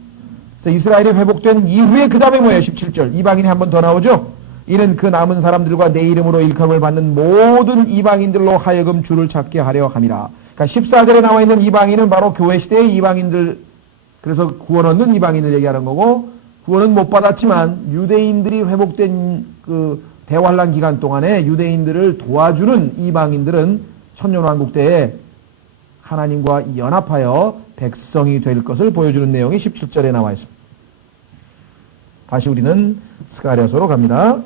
그래서 이스라엘이 회복된 이후에 그 다음에 뭐예요? 17절, 이방인이 한 번 더 나오죠. 이는 그 남은 사람들과 내 이름으로 일컬음을 받는 모든 이방인들로 하여금 주를 찾게 하려 함이라. 그러니까 14절에 나와 있는 이방인은 바로 교회 시대의 이방인들, 그래서 구원 얻는 이방인을 얘기하는 거고, 구원은 못 받았지만 유대인들이 회복된 그 대환란 기간 동안에 유대인들을 도와주는 이방인들은 천년왕국 때에 하나님과 연합하여 백성이 될 것을 보여주는 내용이 17절에 나와 있습니다. 다시 우리는 스가랴서로 갑니다.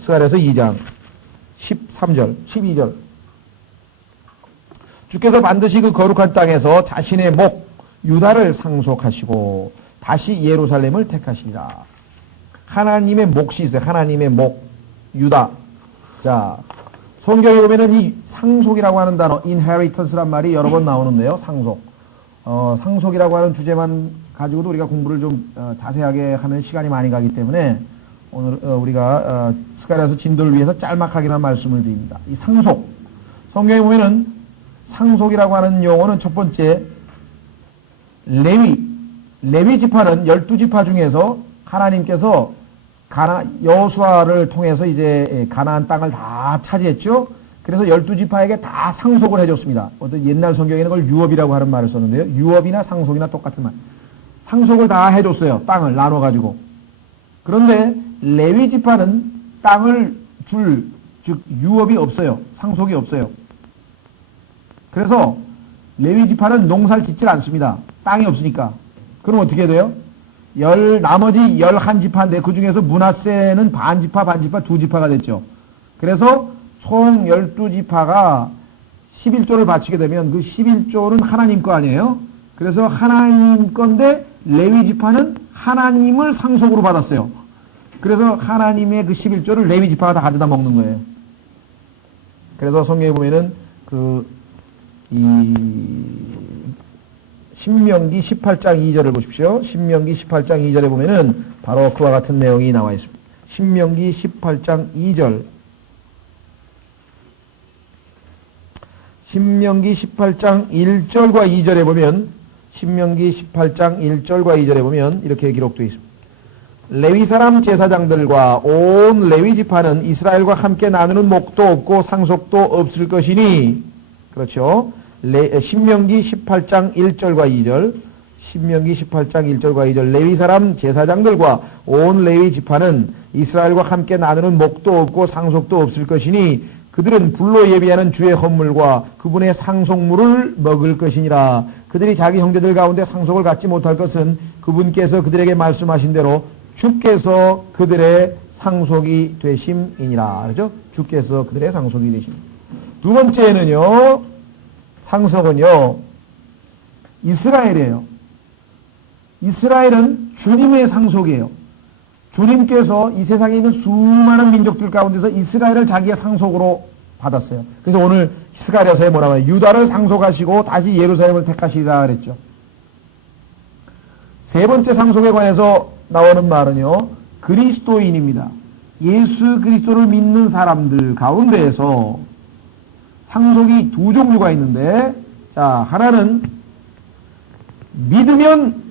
스가랴서 2장 13절 12절, 주께서 반드시 그 거룩한 땅에서 자신의 목 유다를 상속하시고 다시 예루살렘을 택하시리라. 하나님의 몫이 있어요. 하나님의 목 유다. 자, 성경에 보면은 이 상속이라고 하는 단어, inheritance란 말이 여러 번 나오는데요. 상속. 상속이라고 하는 주제만 가지고도 우리가 공부를 좀 자세하게 하면 시간이 많이 가기 때문에 오늘 우리가 스가랴서 진도를 위해서 짤막하게만 말씀을 드립니다. 이 상속. 성경에 보면은 상속이라고 하는 용어는 첫 번째 레위 지파는 12지파 중에서 하나님께서 여호수아를 통해서 이제 가나안 땅을 다 차지했죠. 그래서 12지파에게 다 상속을 해줬습니다. 어떤 옛날 성경에는 그걸 유업이라고 하는 말을 썼는데요. 유업이나 상속이나 똑같은 말. 상속을 다 해줬어요. 땅을 나눠가지고. 그런데 레위 지파는 땅을 즉 유업이 없어요. 상속이 없어요. 그래서 레위 지파는 농사를 짓질 않습니다. 땅이 없으니까. 그럼 어떻게 돼요? 나머지 11지파인데 그 중에서 므낫세는 반지파 두 지파가 됐죠. 그래서 총 12지파가 11조를 바치게 되면 그 11조는 하나님 거 아니에요? 그래서 하나님 건데 레위 지파는 하나님을 상속으로 받았어요. 그래서 하나님의 그 11조를 레위 지파가 다 가져다 먹는 거예요. 그래서 성경에 보면은 신명기 18장 2절을 보십시오. 신명기 18장 2절에 보면은 바로 그와 같은 내용이 나와 있습니다. 신명기 18장 2절. 신명기 18장 1절과 2절에 보면, 신명기 18장 1절과 2절에 보면 이렇게 기록되어 있습니다. 레위 사람 제사장들과 온 레위 지파는 이스라엘과 함께 나누는 목도 없고 상속도 없을 것이니, 그렇죠. 신명기 18장 1절과 2절, 신명기 18장 1절과 2절, 레위 사람 제사장들과 온 레위 지파는 이스라엘과 함께 나누는 목도 없고 상속도 없을 것이니 그들은 불로 예비하는 주의 헌물과 그분의 상속물을 먹을 것이니라. 그들이 자기 형제들 가운데 상속을 갖지 못할 것은 그분께서 그들에게 말씀하신 대로 주께서 그들의 상속이 되심이니라. 그렇죠? 주께서 그들의 상속이 되심. 두 번째는요, 상속은요, 이스라엘이에요. 이스라엘은 주님의 상속이에요. 주님께서 이 세상에 있는 수많은 민족들 가운데서 이스라엘을 자기의 상속으로 받았어요. 그래서 오늘 히스가랴서에 뭐라고 해요? 유다를 상속하시고 다시 예루살렘을 택하시리라 그랬죠. 세 번째 상속에 관해서 나오는 말은요, 그리스도인입니다. 예수 그리스도를 믿는 사람들 가운데에서 상속이 두 종류가 있는데, 자, 하나는 믿으면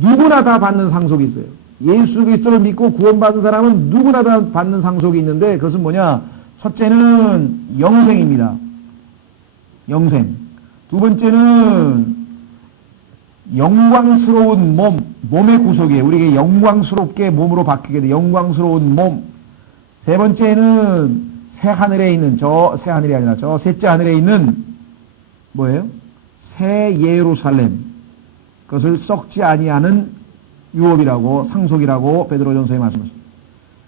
누구나 다 받는 상속이 있어요. 예수 그리스도를 믿고 구원받은 사람은 누구나 다 받는 상속이 있는데, 그것은 뭐냐? 첫째는 영생입니다. 영생. 두 번째는 영광스러운 몸의 구속이에요. 우리에게 영광스럽게 몸으로 바뀌게 돼. 영광스러운 몸. 세 번째는 새 하늘에 있는, 새 하늘이 아니라 저 셋째 하늘에 있는 뭐예요? 새 예루살렘. 그것을 썩지 아니하는 유업이라고, 상속이라고 베드로전서에 말씀하십니다.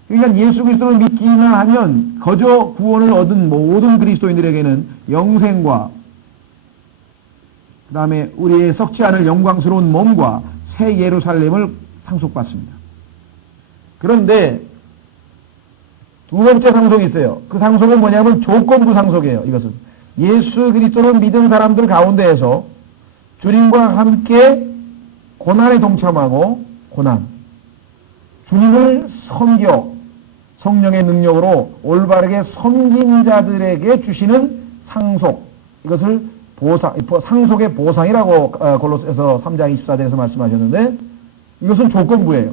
그러니까 예수 그리스도를 믿기만 하면 거저 구원을 얻은 모든 그리스도인들에게는 영생과 그 다음에 우리의 썩지 않을 영광스러운 몸과 새 예루살렘을 상속받습니다. 그런데 두 번째 상속이 있어요. 그 상속은 뭐냐면 조건부 상속이에요. 이것은 예수 그리스도를 믿은 사람들 가운데에서 주님과 함께 고난에 동참하고 주님을 섬겨 성령의 능력으로 올바르게 섬긴 자들에게 주시는 상속, 이것을 상속의 보상이라고 골로새서 3장 24절에서 말씀하셨는데, 이것은 조건부예요.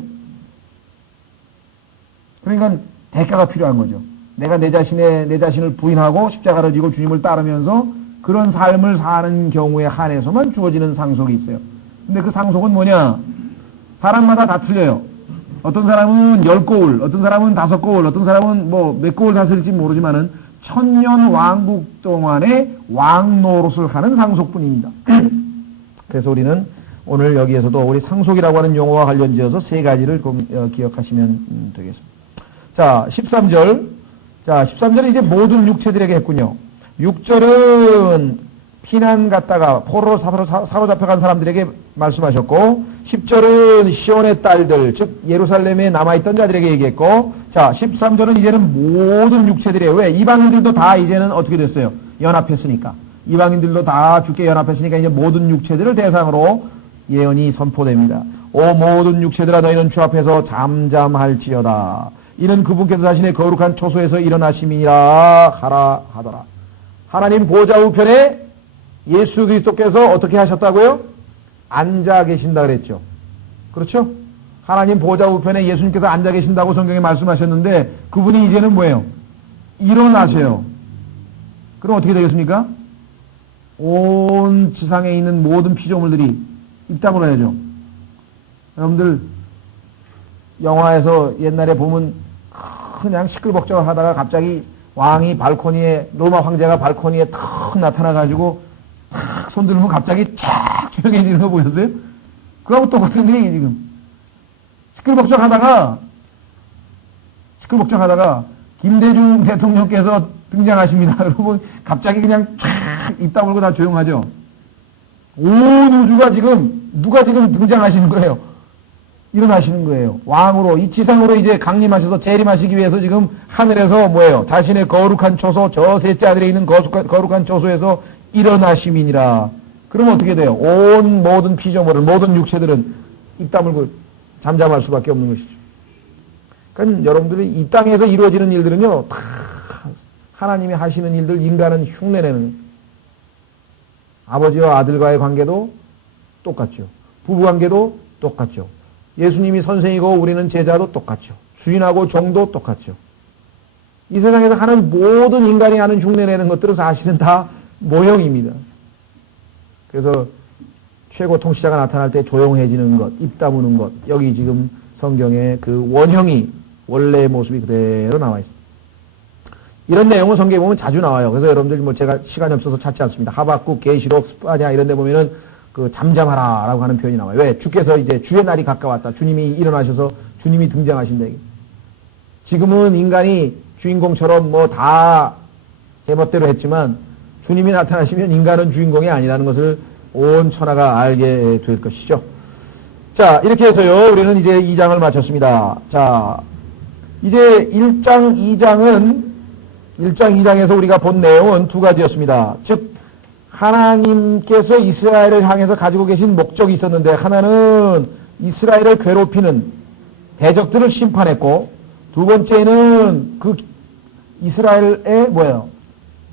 그러니까 대가가 필요한 거죠. 내가 내 자신을 부인하고 십자가를 지고 주님을 따르면서 그런 삶을 사는 경우에 한해서만 주어지는 상속이 있어요. 근데 그 상속은 뭐냐? 사람마다 다 틀려요. 어떤 사람은 10고울, 어떤 사람은 5고울, 어떤 사람은 몇 고울 다스릴지 모르지만은 천년 왕국 동안에 왕 노릇을 하는 상속뿐입니다. 그래서 우리는 오늘 여기에서도 우리 상속이라고 하는 용어와 관련지어서 세 가지를 기억하시면 되겠습니다. 자, 13절. 자, 13절은 이제 모든 육체들에게 했군요. 6절은 피난 갔다가 포로로 사로잡혀간 사람들에게 말씀하셨고, 10절은 시온의 딸들, 즉 예루살렘에 남아있던 자들에게 얘기했고, 자, 13절은 이제는 모든 육체들이에요. 왜? 이방인들도 다 이제는 어떻게 됐어요? 연합했으니까. 이방인들도 다 주께 연합했으니까 이제 모든 육체들을 대상으로 예언이 선포됩니다. 오 모든 육체들아, 너희는 주 앞에서 잠잠할지어다. 이는 그분께서 자신의 거룩한 초소에서 일어나심이니라 하라 하더라. 하나님 보좌 우편에 예수 그리스도께서 어떻게 하셨다고요? 앉아 계신다 그랬죠. 그렇죠? 하나님 보좌 우편에 예수님께서 앉아 계신다고 성경에 말씀하셨는데, 그분이 이제는 뭐예요? 일어나세요. 그럼 어떻게 되겠습니까? 온 지상에 있는 모든 피조물들이 입 다물어야죠. 여러분들 영화에서 옛날에 보면 그냥 시끌벅적 하다가 갑자기 왕이 발코니에, 로마 황제가 발코니에 탁 나타나가지고 탁 손들면 갑자기 쫙 조용해지는 거 보셨어요? 그거하고 똑같은 얘기 지금. 시끌벅적 하다가 김대중 대통령께서 등장하십니다. 여러분 갑자기 그냥 쫙 입 다물고 다 조용하죠. 온 우주가 지금 누가 지금 등장하시는 거예요? 일어나시는 거예요. 왕으로, 이 지상으로 이제 강림하셔서 재림하시기 위해서 지금 하늘에서 뭐예요? 자신의 거룩한 초소, 저 셋째 하늘에 있는 거룩한 초소에서 일어나심이니라. 그러면 어떻게 돼요? 온 모든 피조물은, 모든 육체들은 입 다물고 잠잠할 수밖에 없는 것이죠. 그러니까 여러분들이 이 땅에서 이루어지는 일들은요, 다 하나님이 하시는 일들, 인간은 흉내내는 거예요. 아버지와 아들과의 관계도 똑같죠. 부부관계도 똑같죠. 예수님이 선생이고 우리는 제자도 똑같죠. 주인하고 종도 똑같죠. 이 세상에서 하는 모든 인간이 하는 흉내내는 것들은 사실은 다 모형입니다. 그래서 최고 통치자가 나타날 때 조용해지는 것, 입 다무는 것, 여기 지금 성경에 그 원형이 원래의 모습이 그대로 나와 있습니다. 이런 내용은 성경에 보면 자주 나와요. 그래서 여러분들 뭐 제가 시간이 없어서 찾지 않습니다. 하박국, 계시록, 스파냐 이런 데 보면은 그 잠잠하라 라고 하는 표현이 나와요. 왜? 주께서 이제 주의 날이 가까웠다. 주님이 일어나셔서 주님이 등장하신다. 지금은 인간이 주인공처럼 뭐 다 제멋대로 했지만 주님이 나타나시면 인간은 주인공이 아니라는 것을 온 천하가 알게 될 것이죠. 자, 이렇게 해서요, 우리는 이제 2장을 마쳤습니다. 자, 이제 1장, 2장에서 우리가 본 내용은 두 가지였습니다. 즉, 하나님께서 이스라엘을 향해서 가지고 계신 목적이 있었는데, 하나는 이스라엘을 괴롭히는 대적들을 심판했고, 두 번째는 그 이스라엘의 뭐예요?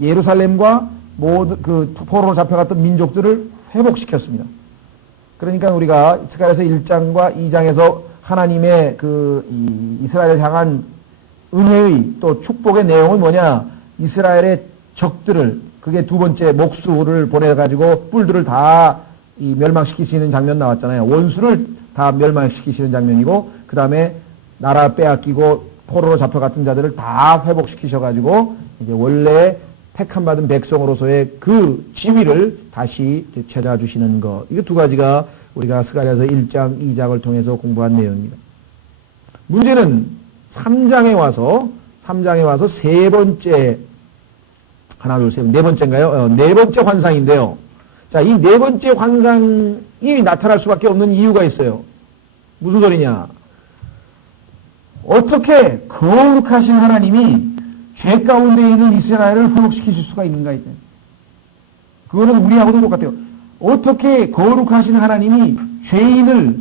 예루살렘과 모든 그 포로로 잡혀갔던 민족들을 회복시켰습니다. 그러니까 우리가 스가랴서 1장과 2장에서 하나님의 그 이스라엘을 향한 은혜의 또 축복의 내용은 뭐냐? 이스라엘의 적들을, 그게 두 번째 목수를 보내가지고 뿔들을 다 멸망시키시는 장면 나왔잖아요. 원수를 다 멸망시키시는 장면이고, 그 다음에 나라 빼앗기고 포로로 잡혀갔던 자들을 다 회복시키셔가지고 이제 원래 택함받은 백성으로서의 그 지위를 다시 찾아주시는 것. 이거 두 가지가 우리가 스가랴서 1장, 2장을 통해서 공부한 내용입니다. 문제는 3장에 와서 세 번째, 하나, 둘, 셋, 네 번째인가요? 네 번째 환상인데요. 자, 이 네 번째 환상이 나타날 수밖에 없는 이유가 있어요. 무슨 소리냐? 어떻게 거룩하신 하나님이 죄 가운데 있는 이스라엘을 회복시키실 수가 있는가 이제. 그거는 우리하고도 똑같아요. 어떻게 거룩하신 하나님이 죄인을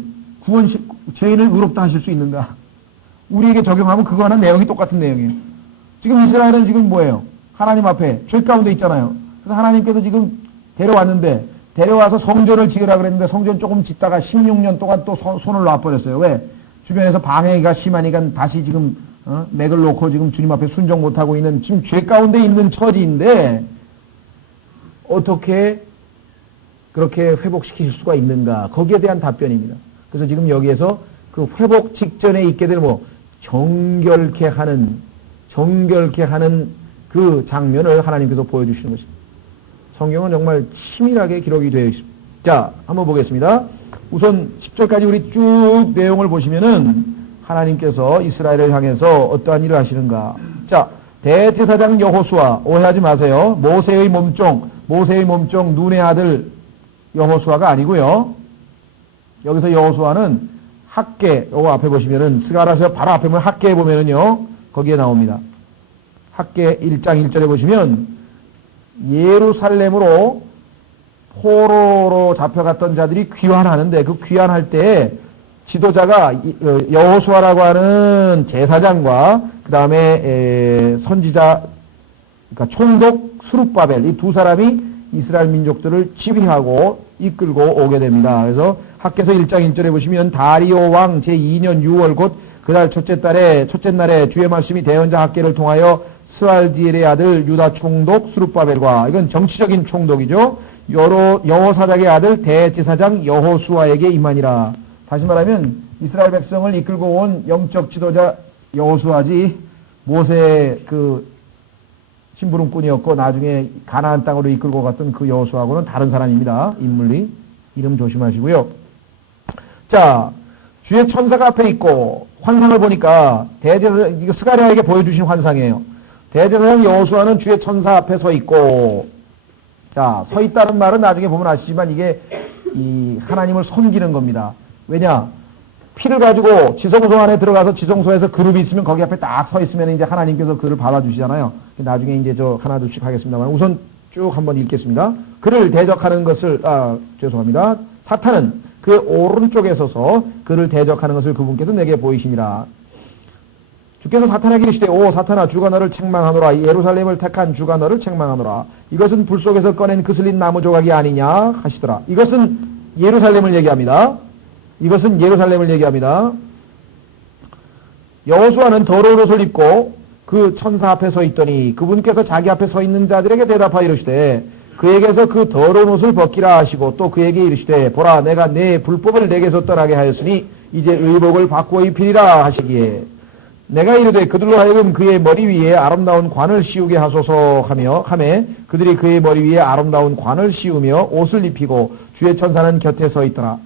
의롭다 하실 수 있는가? 우리에게 적용하면 그거와는 내용이 똑같은 내용이에요. 지금 이스라엘은 지금 뭐예요? 하나님 앞에 죄 가운데 있잖아요. 그래서 하나님께서 지금 데려와서 성전을 지으라 그랬는데 성전 조금 짓다가 16년 동안 또 손을 놔버렸어요. 왜? 주변에서 방해가 심하니까 다시 지금 맥을 놓고 지금 주님 앞에 순종 못하고 있는 지금 죄 가운데 있는 처지인데 어떻게 그렇게 회복시키실 수가 있는가? 거기에 대한 답변입니다. 그래서 지금 여기에서 그 회복 직전에 있게 될 정결케 하는 그 장면을 하나님께서 보여주시는 것입니다. 성경은 정말 치밀하게 기록이 되어 있습니다. 자, 한번 보겠습니다. 우선 10절까지 우리 쭉 내용을 보시면은 하나님께서 이스라엘을 향해서 어떠한 일을 하시는가. 자, 대제사장 여호수아, 오해하지 마세요. 모세의 몸종 눈의 아들 여호수아가 아니고요. 여기서 여호수아는 학계, 요거 앞에 보시면은 스가랴서 바로 앞에 보면 학계에 보면은요, 거기에 나옵니다. 학계 1장 1절에 보시면 예루살렘으로 포로로 잡혀갔던 자들이 귀환하는데 그 귀환할 때 지도자가 여호수아라고 하는 제사장과 그 다음에 선지자, 그러니까 총독 스룹바벨 이 두 사람이 이스라엘 민족들을 지휘하고 이끌고 오게 됩니다. 그래서 학개서 1장 1절에 보시면 다리오 왕 제2년 6월 곧 그달 첫째 날에 주의 말씀이 대언자 학개를 통하여 스알디엘의 아들 유다 총독 스룹바벨과, 이건 정치적인 총독이죠. 여호사닥의 아들 대제사장 여호수아에게 임하니라. 다시 말하면 이스라엘 백성을 이끌고 온 영적 지도자 여호수아지 모세의 그 심부름꾼이었고 나중에 가나안 땅으로 이끌고 갔던 그 여호수아하고는 다른 사람입니다. 인물이. 이름 조심하시고요. 자, 주의 천사가 앞에 있고 환상을 보니까 이거 스가랴에게 보여주신 환상이에요. 대제사장 여호수아는 주의 천사 앞에 서 있고, 자, 서 있다는 말은 나중에 보면 아시지만 이게 이 하나님을 섬기는 겁니다. 왜냐? 피를 가지고 지성소 안에 들어가서 지성소에서 그룹이 있으면 거기 앞에 딱 서 있으면 이제 하나님께서 그를 받아주시잖아요. 나중에 이제 저 하나 둘씩 하겠습니다만 우선 쭉 한번 읽겠습니다. 그를 대적하는 것을, 죄송합니다. 사탄은 그 오른쪽에 서서 그를 대적하는 것을 그분께서 내게 보이시니라. 주께서 사탄에게 이르시되 오 사탄아 주가 너를 책망하노라. 예루살렘을 택한 주가 너를 책망하노라. 이것은 불 속에서 꺼낸 그슬린 나무 조각이 아니냐 하시더라. 이것은 예루살렘을 얘기합니다. 이것은 예루살렘을 얘기합니다. 여호수아는 더러운 옷을 입고 그 천사 앞에 서 있더니 그분께서 자기 앞에 서 있는 자들에게 대답하여 이르시되 그에게서 그 더러운 옷을 벗기라 하시고 또 그에게 이르시되 보라 내가 내 불법을 내게서 떠나게 하였으니 이제 의복을 바꾸어 입히리라 하시기에 내가 이르되 그들로 하여금 그의 머리 위에 아름다운 관을 씌우게 하소서 하매 그들이 그의 머리 위에 아름다운 관을 씌우며 옷을 입히고 주의 천사는 곁에 서 있더라.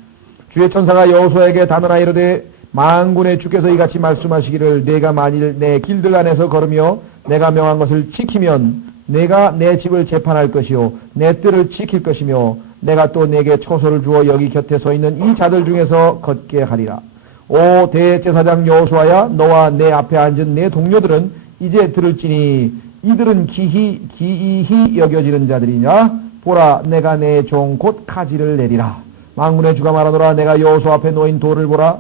주의 천사가 여호수아에게 단언하 이르되 만군의 주께서 이같이 말씀하시기를 내가 만일 내 길들 안에서 걸으며 내가 명한 것을 지키면 내가 내 집을 재판할 것이요 내 뜰을 지킬 것이며 내가 또 내게 초소를 주어 여기 곁에 서 있는 이 자들 중에서 걷게 하리라. 오 대제사장 여호수아야 너와 내 앞에 앉은 내 동료들은 이제 들을지니 이들은 기이히 여겨지는 자들이냐. 보라 내가 내 종 곧 가지를 내리라. 만군의 주가 말하노라 내가 여호수아 앞에 놓은 돌을 보라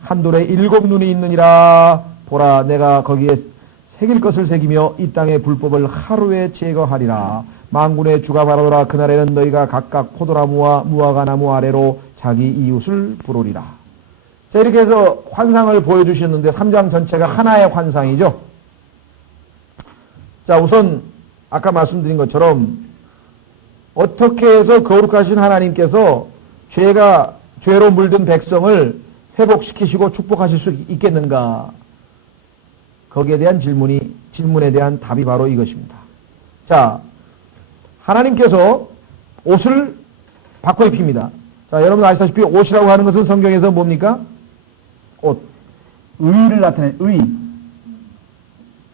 한 돌에 7 눈이 있느니라. 보라 내가 거기에 새길 것을 새기며 이 땅의 불법을 하루에 제거하리라. 만군의 주가 말하노라 그날에는 너희가 각각 포도나무와 무화과나무 아래로 자기 이웃을 부르리라. 자 이렇게 해서 환상을 보여주셨는데 3장 전체가 하나의 환상이죠. 자 우선 아까 말씀드린 것처럼 어떻게 해서 거룩하신 하나님께서 죄로 물든 백성을 회복시키시고 축복하실 수 있겠는가? 거기에 대한 질문에 대한 답이 바로 이것입니다. 자, 하나님께서 옷을 바꿔 입힙니다. 자, 여러분 아시다시피 옷이라고 하는 것은 성경에서 뭡니까? 옷. 의를 나타내, 의.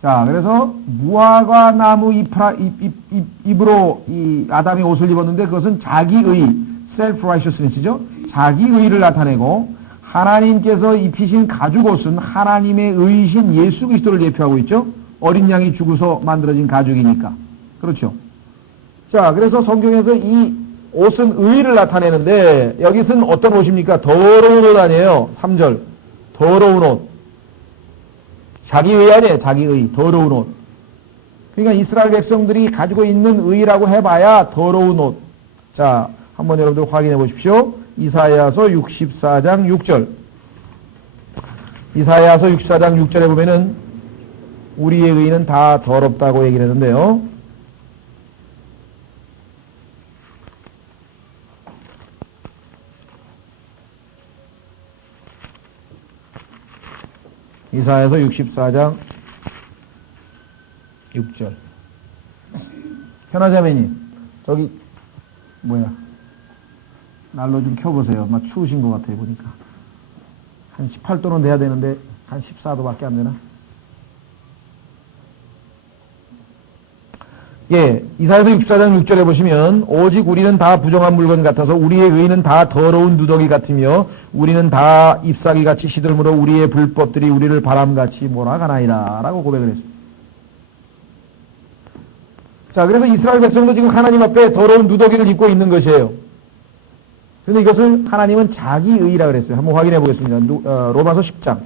자, 그래서 무화과 나무 잎으로 이 아담이 옷을 입었는데 그것은 자기의, self-righteousness죠. 자기의를 나타내고 하나님께서 입히신 가죽옷은 하나님의 의이신 예수 그리스도를 예표하고 있죠. 어린 양이 죽어서 만들어진 가죽이니까. 그렇죠. 자, 그래서 성경에서 이 옷은 의를 나타내는데 여기서는 어떤 옷입니까? 더러운 옷 아니에요. 3절. 더러운 옷. 자기의 아니에요. 자기의. 더러운 옷. 그러니까 이스라엘 백성들이 가지고 있는 의라고 해봐야 더러운 옷. 자, 한번 여러분들 확인해 보십시오. 이사야서 64장 6절. 이사야서 64장 6절에 보면은 우리의 의는 다 더럽다고 얘기를 했는데요. 이사야서 64장 6절. 현아자매님, 저기 난로 좀 켜보세요. 막 추우신 것 같아요, 보니까. 한 18도는 돼야 되는데, 한 14도밖에 안 되나? 예, 이사야서 64장 6절에 보시면, 오직 우리는 다 부정한 물건 같아서 우리의 의는 다 더러운 누더기 같으며, 우리는 다 잎사귀 같이 시들므로 우리의 불법들이 우리를 바람같이 몰아가나이다. 라고 고백을 했습니다. 자, 그래서 이스라엘 백성도 지금 하나님 앞에 더러운 누더기를 입고 있는 것이에요. 그런데 이것을 하나님은 자기의라 그랬어요. 한번 확인해 보겠습니다. 로마서 10장.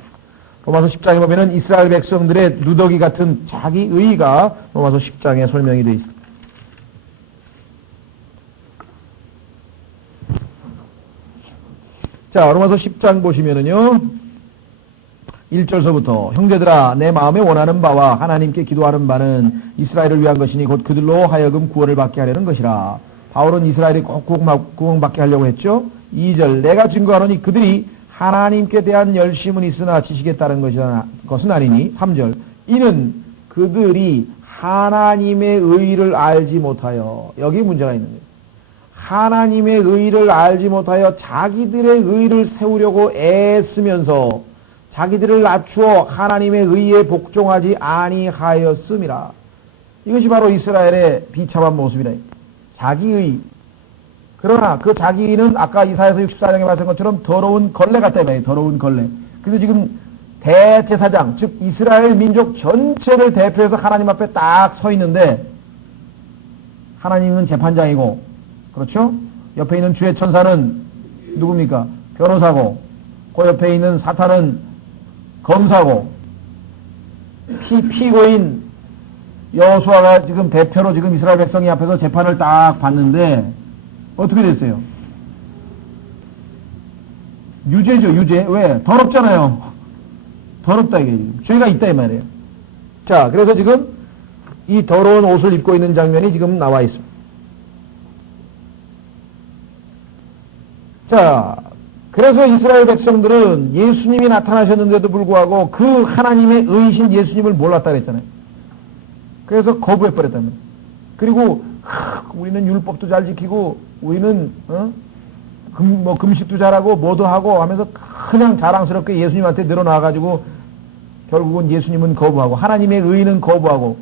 로마서 10장에 보면은 이스라엘 백성들의 누더기 같은 자기의가 로마서 10장에 설명이 되어 있습니다. 자, 로마서 10장 보시면은요. 1절서부터 형제들아 내 마음에 원하는 바와 하나님께 기도하는 바는 이스라엘을 위한 것이니 곧 그들로 하여금 구원을 받게 하려는 것이라. 바울은 이스라엘이 꼭 구원받게 하려고 했죠. 2절 내가 증거하노니 그들이 하나님께 대한 열심은 있으나 지식에 따른 것은 아니니. 3절 이는 그들이 하나님의 의를 알지 못하여. 여기 문제가 있는 거예요. 하나님의 의를 알지 못하여 자기들의 의를 세우려고 애쓰면서 자기들을 낮추어 하나님의 의에 복종하지 아니하였음이라. 이것이 바로 이스라엘의 비참한 모습이라. 자기의. 그러나 그 자기의는 아까 이사야서 64장에 말한 것처럼 더러운 걸레 같다 이거예요. 더러운 걸레. 그래서 지금 대제사장, 즉 이스라엘 민족 전체를 대표해서 하나님 앞에 딱 서 있는데 하나님은 재판장이고, 그렇죠? 옆에 있는 주의 천사는 누굽니까? 변호사고, 그 옆에 있는 사탄은 검사고, 피고인 여호수아가 지금 대표로 지금 이스라엘 백성이 앞에서 재판을 딱 받는데 어떻게 됐어요? 유죄죠, 유죄. 왜? 더럽잖아요. 더럽다, 이게. 죄가 있다, 이 말이에요. 자, 그래서 지금 이 더러운 옷을 입고 있는 장면이 지금 나와 있습니다. 자, 그래서 이스라엘 백성들은 예수님이 나타나셨는데도 불구하고 그 하나님의 의이신 예수님을 몰랐다 그랬잖아요. 그래서 거부해버렸다는 거예요. 그리고 우리는 율법도 잘 지키고 우리는 금식도 잘하고 뭐도 하고 하면서 그냥 자랑스럽게 예수님한테 늘어나가지고 결국은 예수님은 거부하고 하나님의 의는 거부하고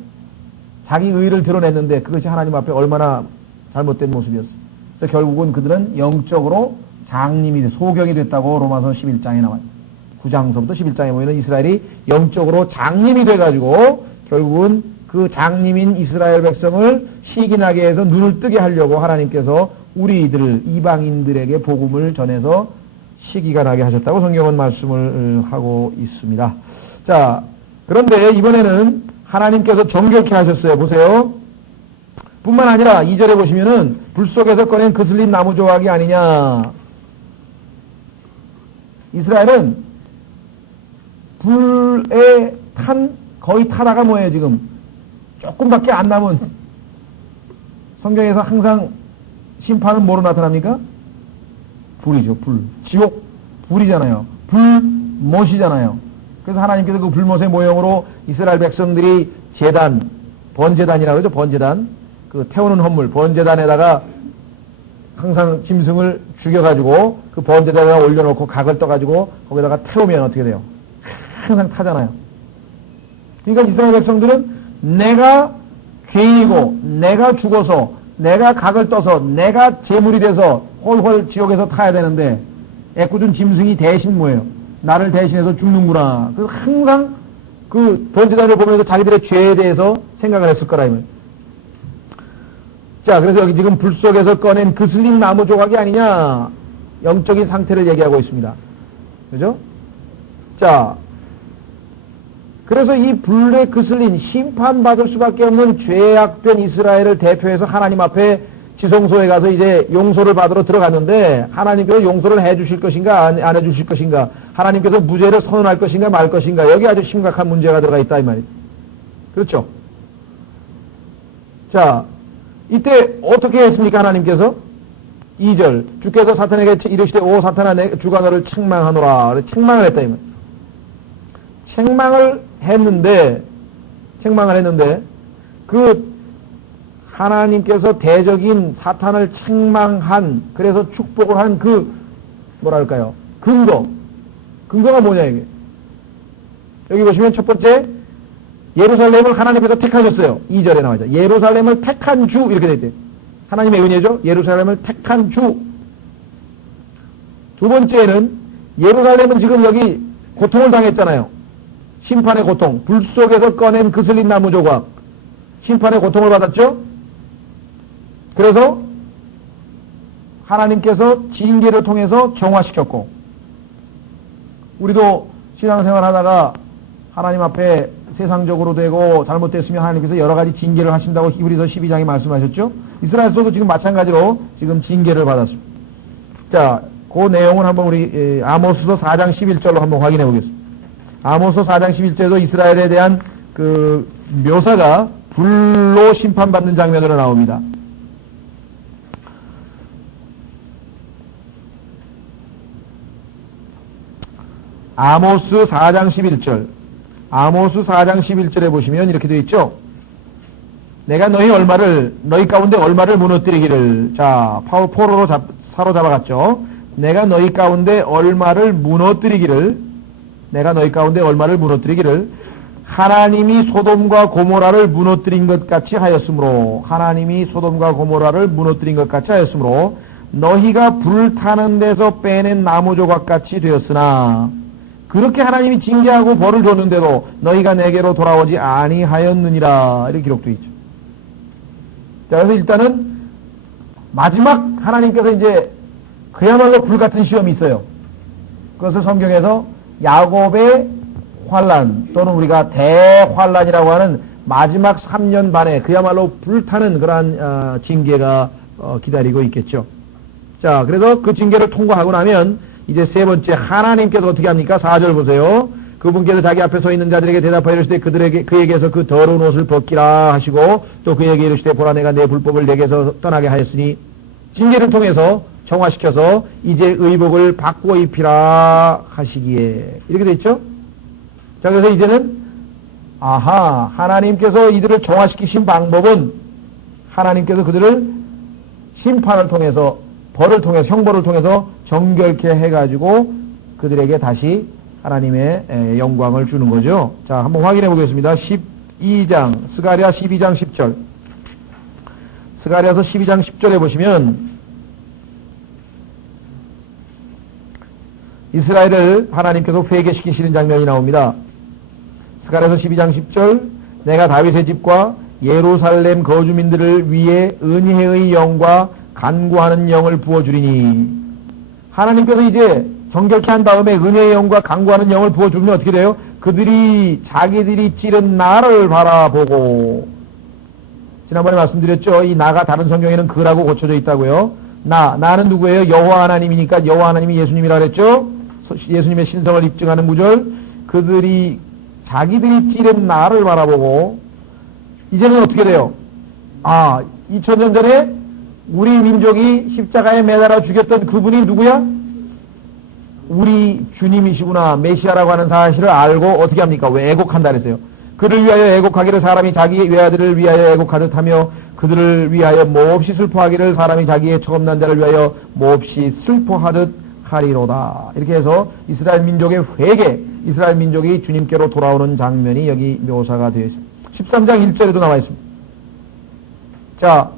자기 의를 드러냈는데 그것이 하나님 앞에 얼마나 잘못된 모습이었어요. 그래서 결국은 그들은 영적으로 장님이 소경이 됐다고 로마서 11장에 나와요. 9장서부터 11장에 보이는 이스라엘이 영적으로 장님이 돼가지고 결국은 그 장님인 이스라엘 백성을 시기나게 해서 눈을 뜨게 하려고 하나님께서 우리들 이방인들에게 복음을 전해서 시기가 나게 하셨다고 성경은 말씀을 하고 있습니다. 자, 그런데 이번에는 하나님께서 정결케 하셨어요. 보세요. 뿐만 아니라 2절에 보시면은 불 속에서 꺼낸 그슬린 나무 조각이 아니냐. 이스라엘은 불에 거의 타다가 뭐예요, 지금? 조금밖에 안 남은. 성경에서 항상 심판은 뭐로 나타납니까? 불이죠, 불. 지옥, 불이잖아요. 불못이잖아요. 그래서 하나님께서 그 불못의 모형으로 이스라엘 백성들이 제단, 번제단이라고 그러죠, 번제단. 그 태우는 헌물, 번제단에다가 항상 짐승을 죽여가지고 그 번제단에다가 올려놓고 각을 떠가지고 거기다가 태우면 어떻게 돼요? 항상 타잖아요. 그러니까 이스라엘 백성들은 내가 죄이고 내가 죽어서 내가 각을 떠서 내가 제물이 돼서 홀홀 지옥에서 타야 되는데 애꿎은 짐승이 대신 뭐예요? 나를 대신해서 죽는구나. 그래서 항상 그 번제단을 보면서 자기들의 죄에 대해서 생각을 했을 거라 이 말이에요. 자, 그래서 여기 지금 불 속에서 꺼낸 그슬린 나무 조각이 아니냐. 영적인 상태를 얘기하고 있습니다. 그죠? 자, 그래서 이 불에 그슬린 심판받을 수밖에 없는 죄악된 이스라엘을 대표해서 하나님 앞에 지성소에 가서 이제 용서를 받으러 들어갔는데 하나님께서 용서를 해 주실 것인가 안 해 주실 것인가, 하나님께서 무죄를 선언할 것인가 말 것인가, 여기 아주 심각한 문제가 들어가 있다 이 말이에요. 그렇죠? 자, 이때 어떻게 했습니까? 하나님께서 2절 주께서 사탄에게 이르시되 오 사탄아 주가 너를 책망하노라. 책망을 했다 이 말. 책망을 했는데 그 하나님께서 대적인 사탄을 책망한, 그래서 축복을 한 그 뭐랄까요, 근거가 뭐냐 이게. 여기 보시면 첫 번째 예루살렘을 하나님께서 택하셨어요. 2절에 나와있죠. 예루살렘을 택한 주 이렇게 되어 있대요. 하나님의 은혜죠. 예루살렘을 택한 주. 두 번째는 예루살렘은 지금 여기 고통을 당했잖아요. 심판의 고통. 불 속에서 꺼낸 그슬린 나무 조각. 심판의 고통을 받았죠. 그래서 하나님께서 징계를 통해서 정화시켰고, 우리도 신앙생활 하다가 하나님 앞에 세상적으로 되고 잘못됐으면 하나님께서 여러 가지 징계를 하신다고 히브리서 12장에 말씀하셨죠. 이스라엘에서도 지금 마찬가지로 지금 징계를 받았습니다. 자, 그 내용을 한번 우리 아모스서 4장 11절로 한번 확인해 보겠습니다. 아모스서 4장 11절에도 이스라엘에 대한 그 묘사가 불로 심판받는 장면으로 나옵니다. 아모스 4장 11절. 아모스 4장 11절에 보시면 이렇게 되어 있죠. 내가 너희 가운데 얼마를 무너뜨리기를. 자, 포로로 사로잡아갔죠. 내가 너희 가운데 얼마를 무너뜨리기를. 하나님이 소돔과 고모라를 무너뜨린 것 같이 하였으므로, 너희가 불 타는 데서 빼낸 나무 조각 같이 되었으나, 그렇게 하나님이 징계하고 벌을 줬는데도 너희가 내게로 돌아오지 아니하였느니라. 이렇게 기록되어 있죠. 자, 그래서 일단은 마지막 하나님께서 이제 그야말로 불같은 시험이 있어요. 그것을 성경에서 야곱의 환란, 또는 우리가 대환란이라고 하는 마지막 3년 반에 그야말로 불타는 그러한 징계가 기다리고 있겠죠. 자, 그래서 그 징계를 통과하고 나면 이제 세 번째, 하나님께서 어떻게 합니까? 4절 보세요. 그분께서 자기 앞에 서 있는 자들에게 대답하여 이르시되 그에게서 그 더러운 옷을 벗기라 하시고 또 그에게 이르시되 보라 내가 내 불법을 내게서 떠나게 하였으니 징계를 통해서 정화시켜서 이제 의복을 바꾸어 입히라 하시기에 이렇게 됐죠? 자, 그래서 이제는 하나님께서 이들을 정화시키신 방법은 하나님께서 그들을 심판을 통해서 벌을 통해서 형벌을 통해서 정결케 해가지고 그들에게 다시 하나님의 영광을 주는 거죠. 자, 한번 확인해 보겠습니다. 12장 스가랴 12장 10절 스가랴서 12장 10절에 보시면 이스라엘을 하나님께서 회개시키시는 장면이 나옵니다. 스가랴서 12장 10절 내가 다윗의 집과 예루살렘 거주민들을 위해 은혜의 영과 간구하는 영을 부어주리니 하나님께서 이제 정결케 한 다음에 은혜의 영과 간구하는 영을 부어주면 어떻게 돼요? 그들이 자기들이 찌른 나를 바라보고 지난번에 말씀드렸죠. 이 나가 다른 성경에는 그라고 고쳐져 있다고요. 나는 누구예요? 여호와 하나님이니까 여호와 하나님이 예수님이라 그랬죠. 예수님의 신성을 입증하는 구절 그들이 자기들이 찌른 나를 바라보고 이제는 어떻게 돼요? 2000년 전에 우리 민족이 십자가에 매달아 죽였던 그분이 누구야? 우리 주님이시구나 메시아라고 하는 사실을 알고 어떻게 합니까? 왜 애곡한다 그랬어요? 그를 위하여 애곡하기를 사람이 자기 외아들을 위하여 애곡하듯 하며 그들을 위하여 몹시 슬퍼하기를 사람이 자기의 처음난 자를 위하여 몹시 슬퍼하듯 하리로다. 이렇게 해서 이스라엘 민족의 회개, 이스라엘 민족이 주님께로 돌아오는 장면이 여기 묘사가 되어 있습니다. 13장 1절에도 나와 있습니다. 자,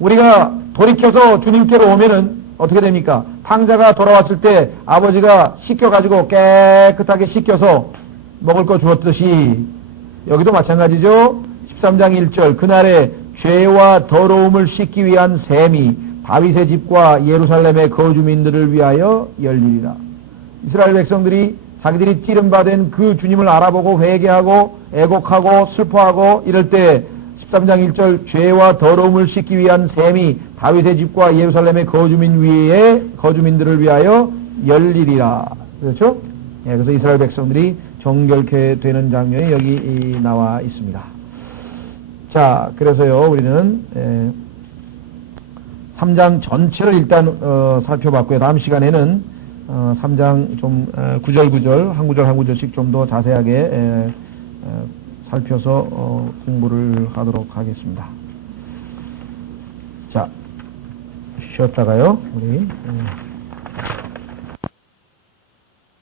우리가 돌이켜서 주님께로 오면은 어떻게 됩니까? 탕자가 돌아왔을 때 아버지가 씻겨가지고 깨끗하게 씻겨서 먹을 거 주었듯이 여기도 마찬가지죠. 13장 1절 그날에 죄와 더러움을 씻기 위한 셈이 다윗의 집과 예루살렘의 거주민들을 위하여 열리리라. 이스라엘 백성들이 자기들이 찌른바된 그 주님을 알아보고 회개하고 애곡하고 슬퍼하고 이럴 때 13장 1절 죄와 더러움을 씻기 위한 셈이 다윗의 집과 예루살렘의 거주민들을 위하여 열리리라. 그렇죠? 예, 그래서 이스라엘 백성들이 정결케 되는 장면이 여기 나와 있습니다. 자, 그래서요 우리는 3장 전체를 일단 살펴봤고요. 다음 시간에는 3장 좀 구절 한 구절씩 좀 더 자세하게 살펴서 공부를 하도록 하겠습니다. 자, 쉬었다가요 우리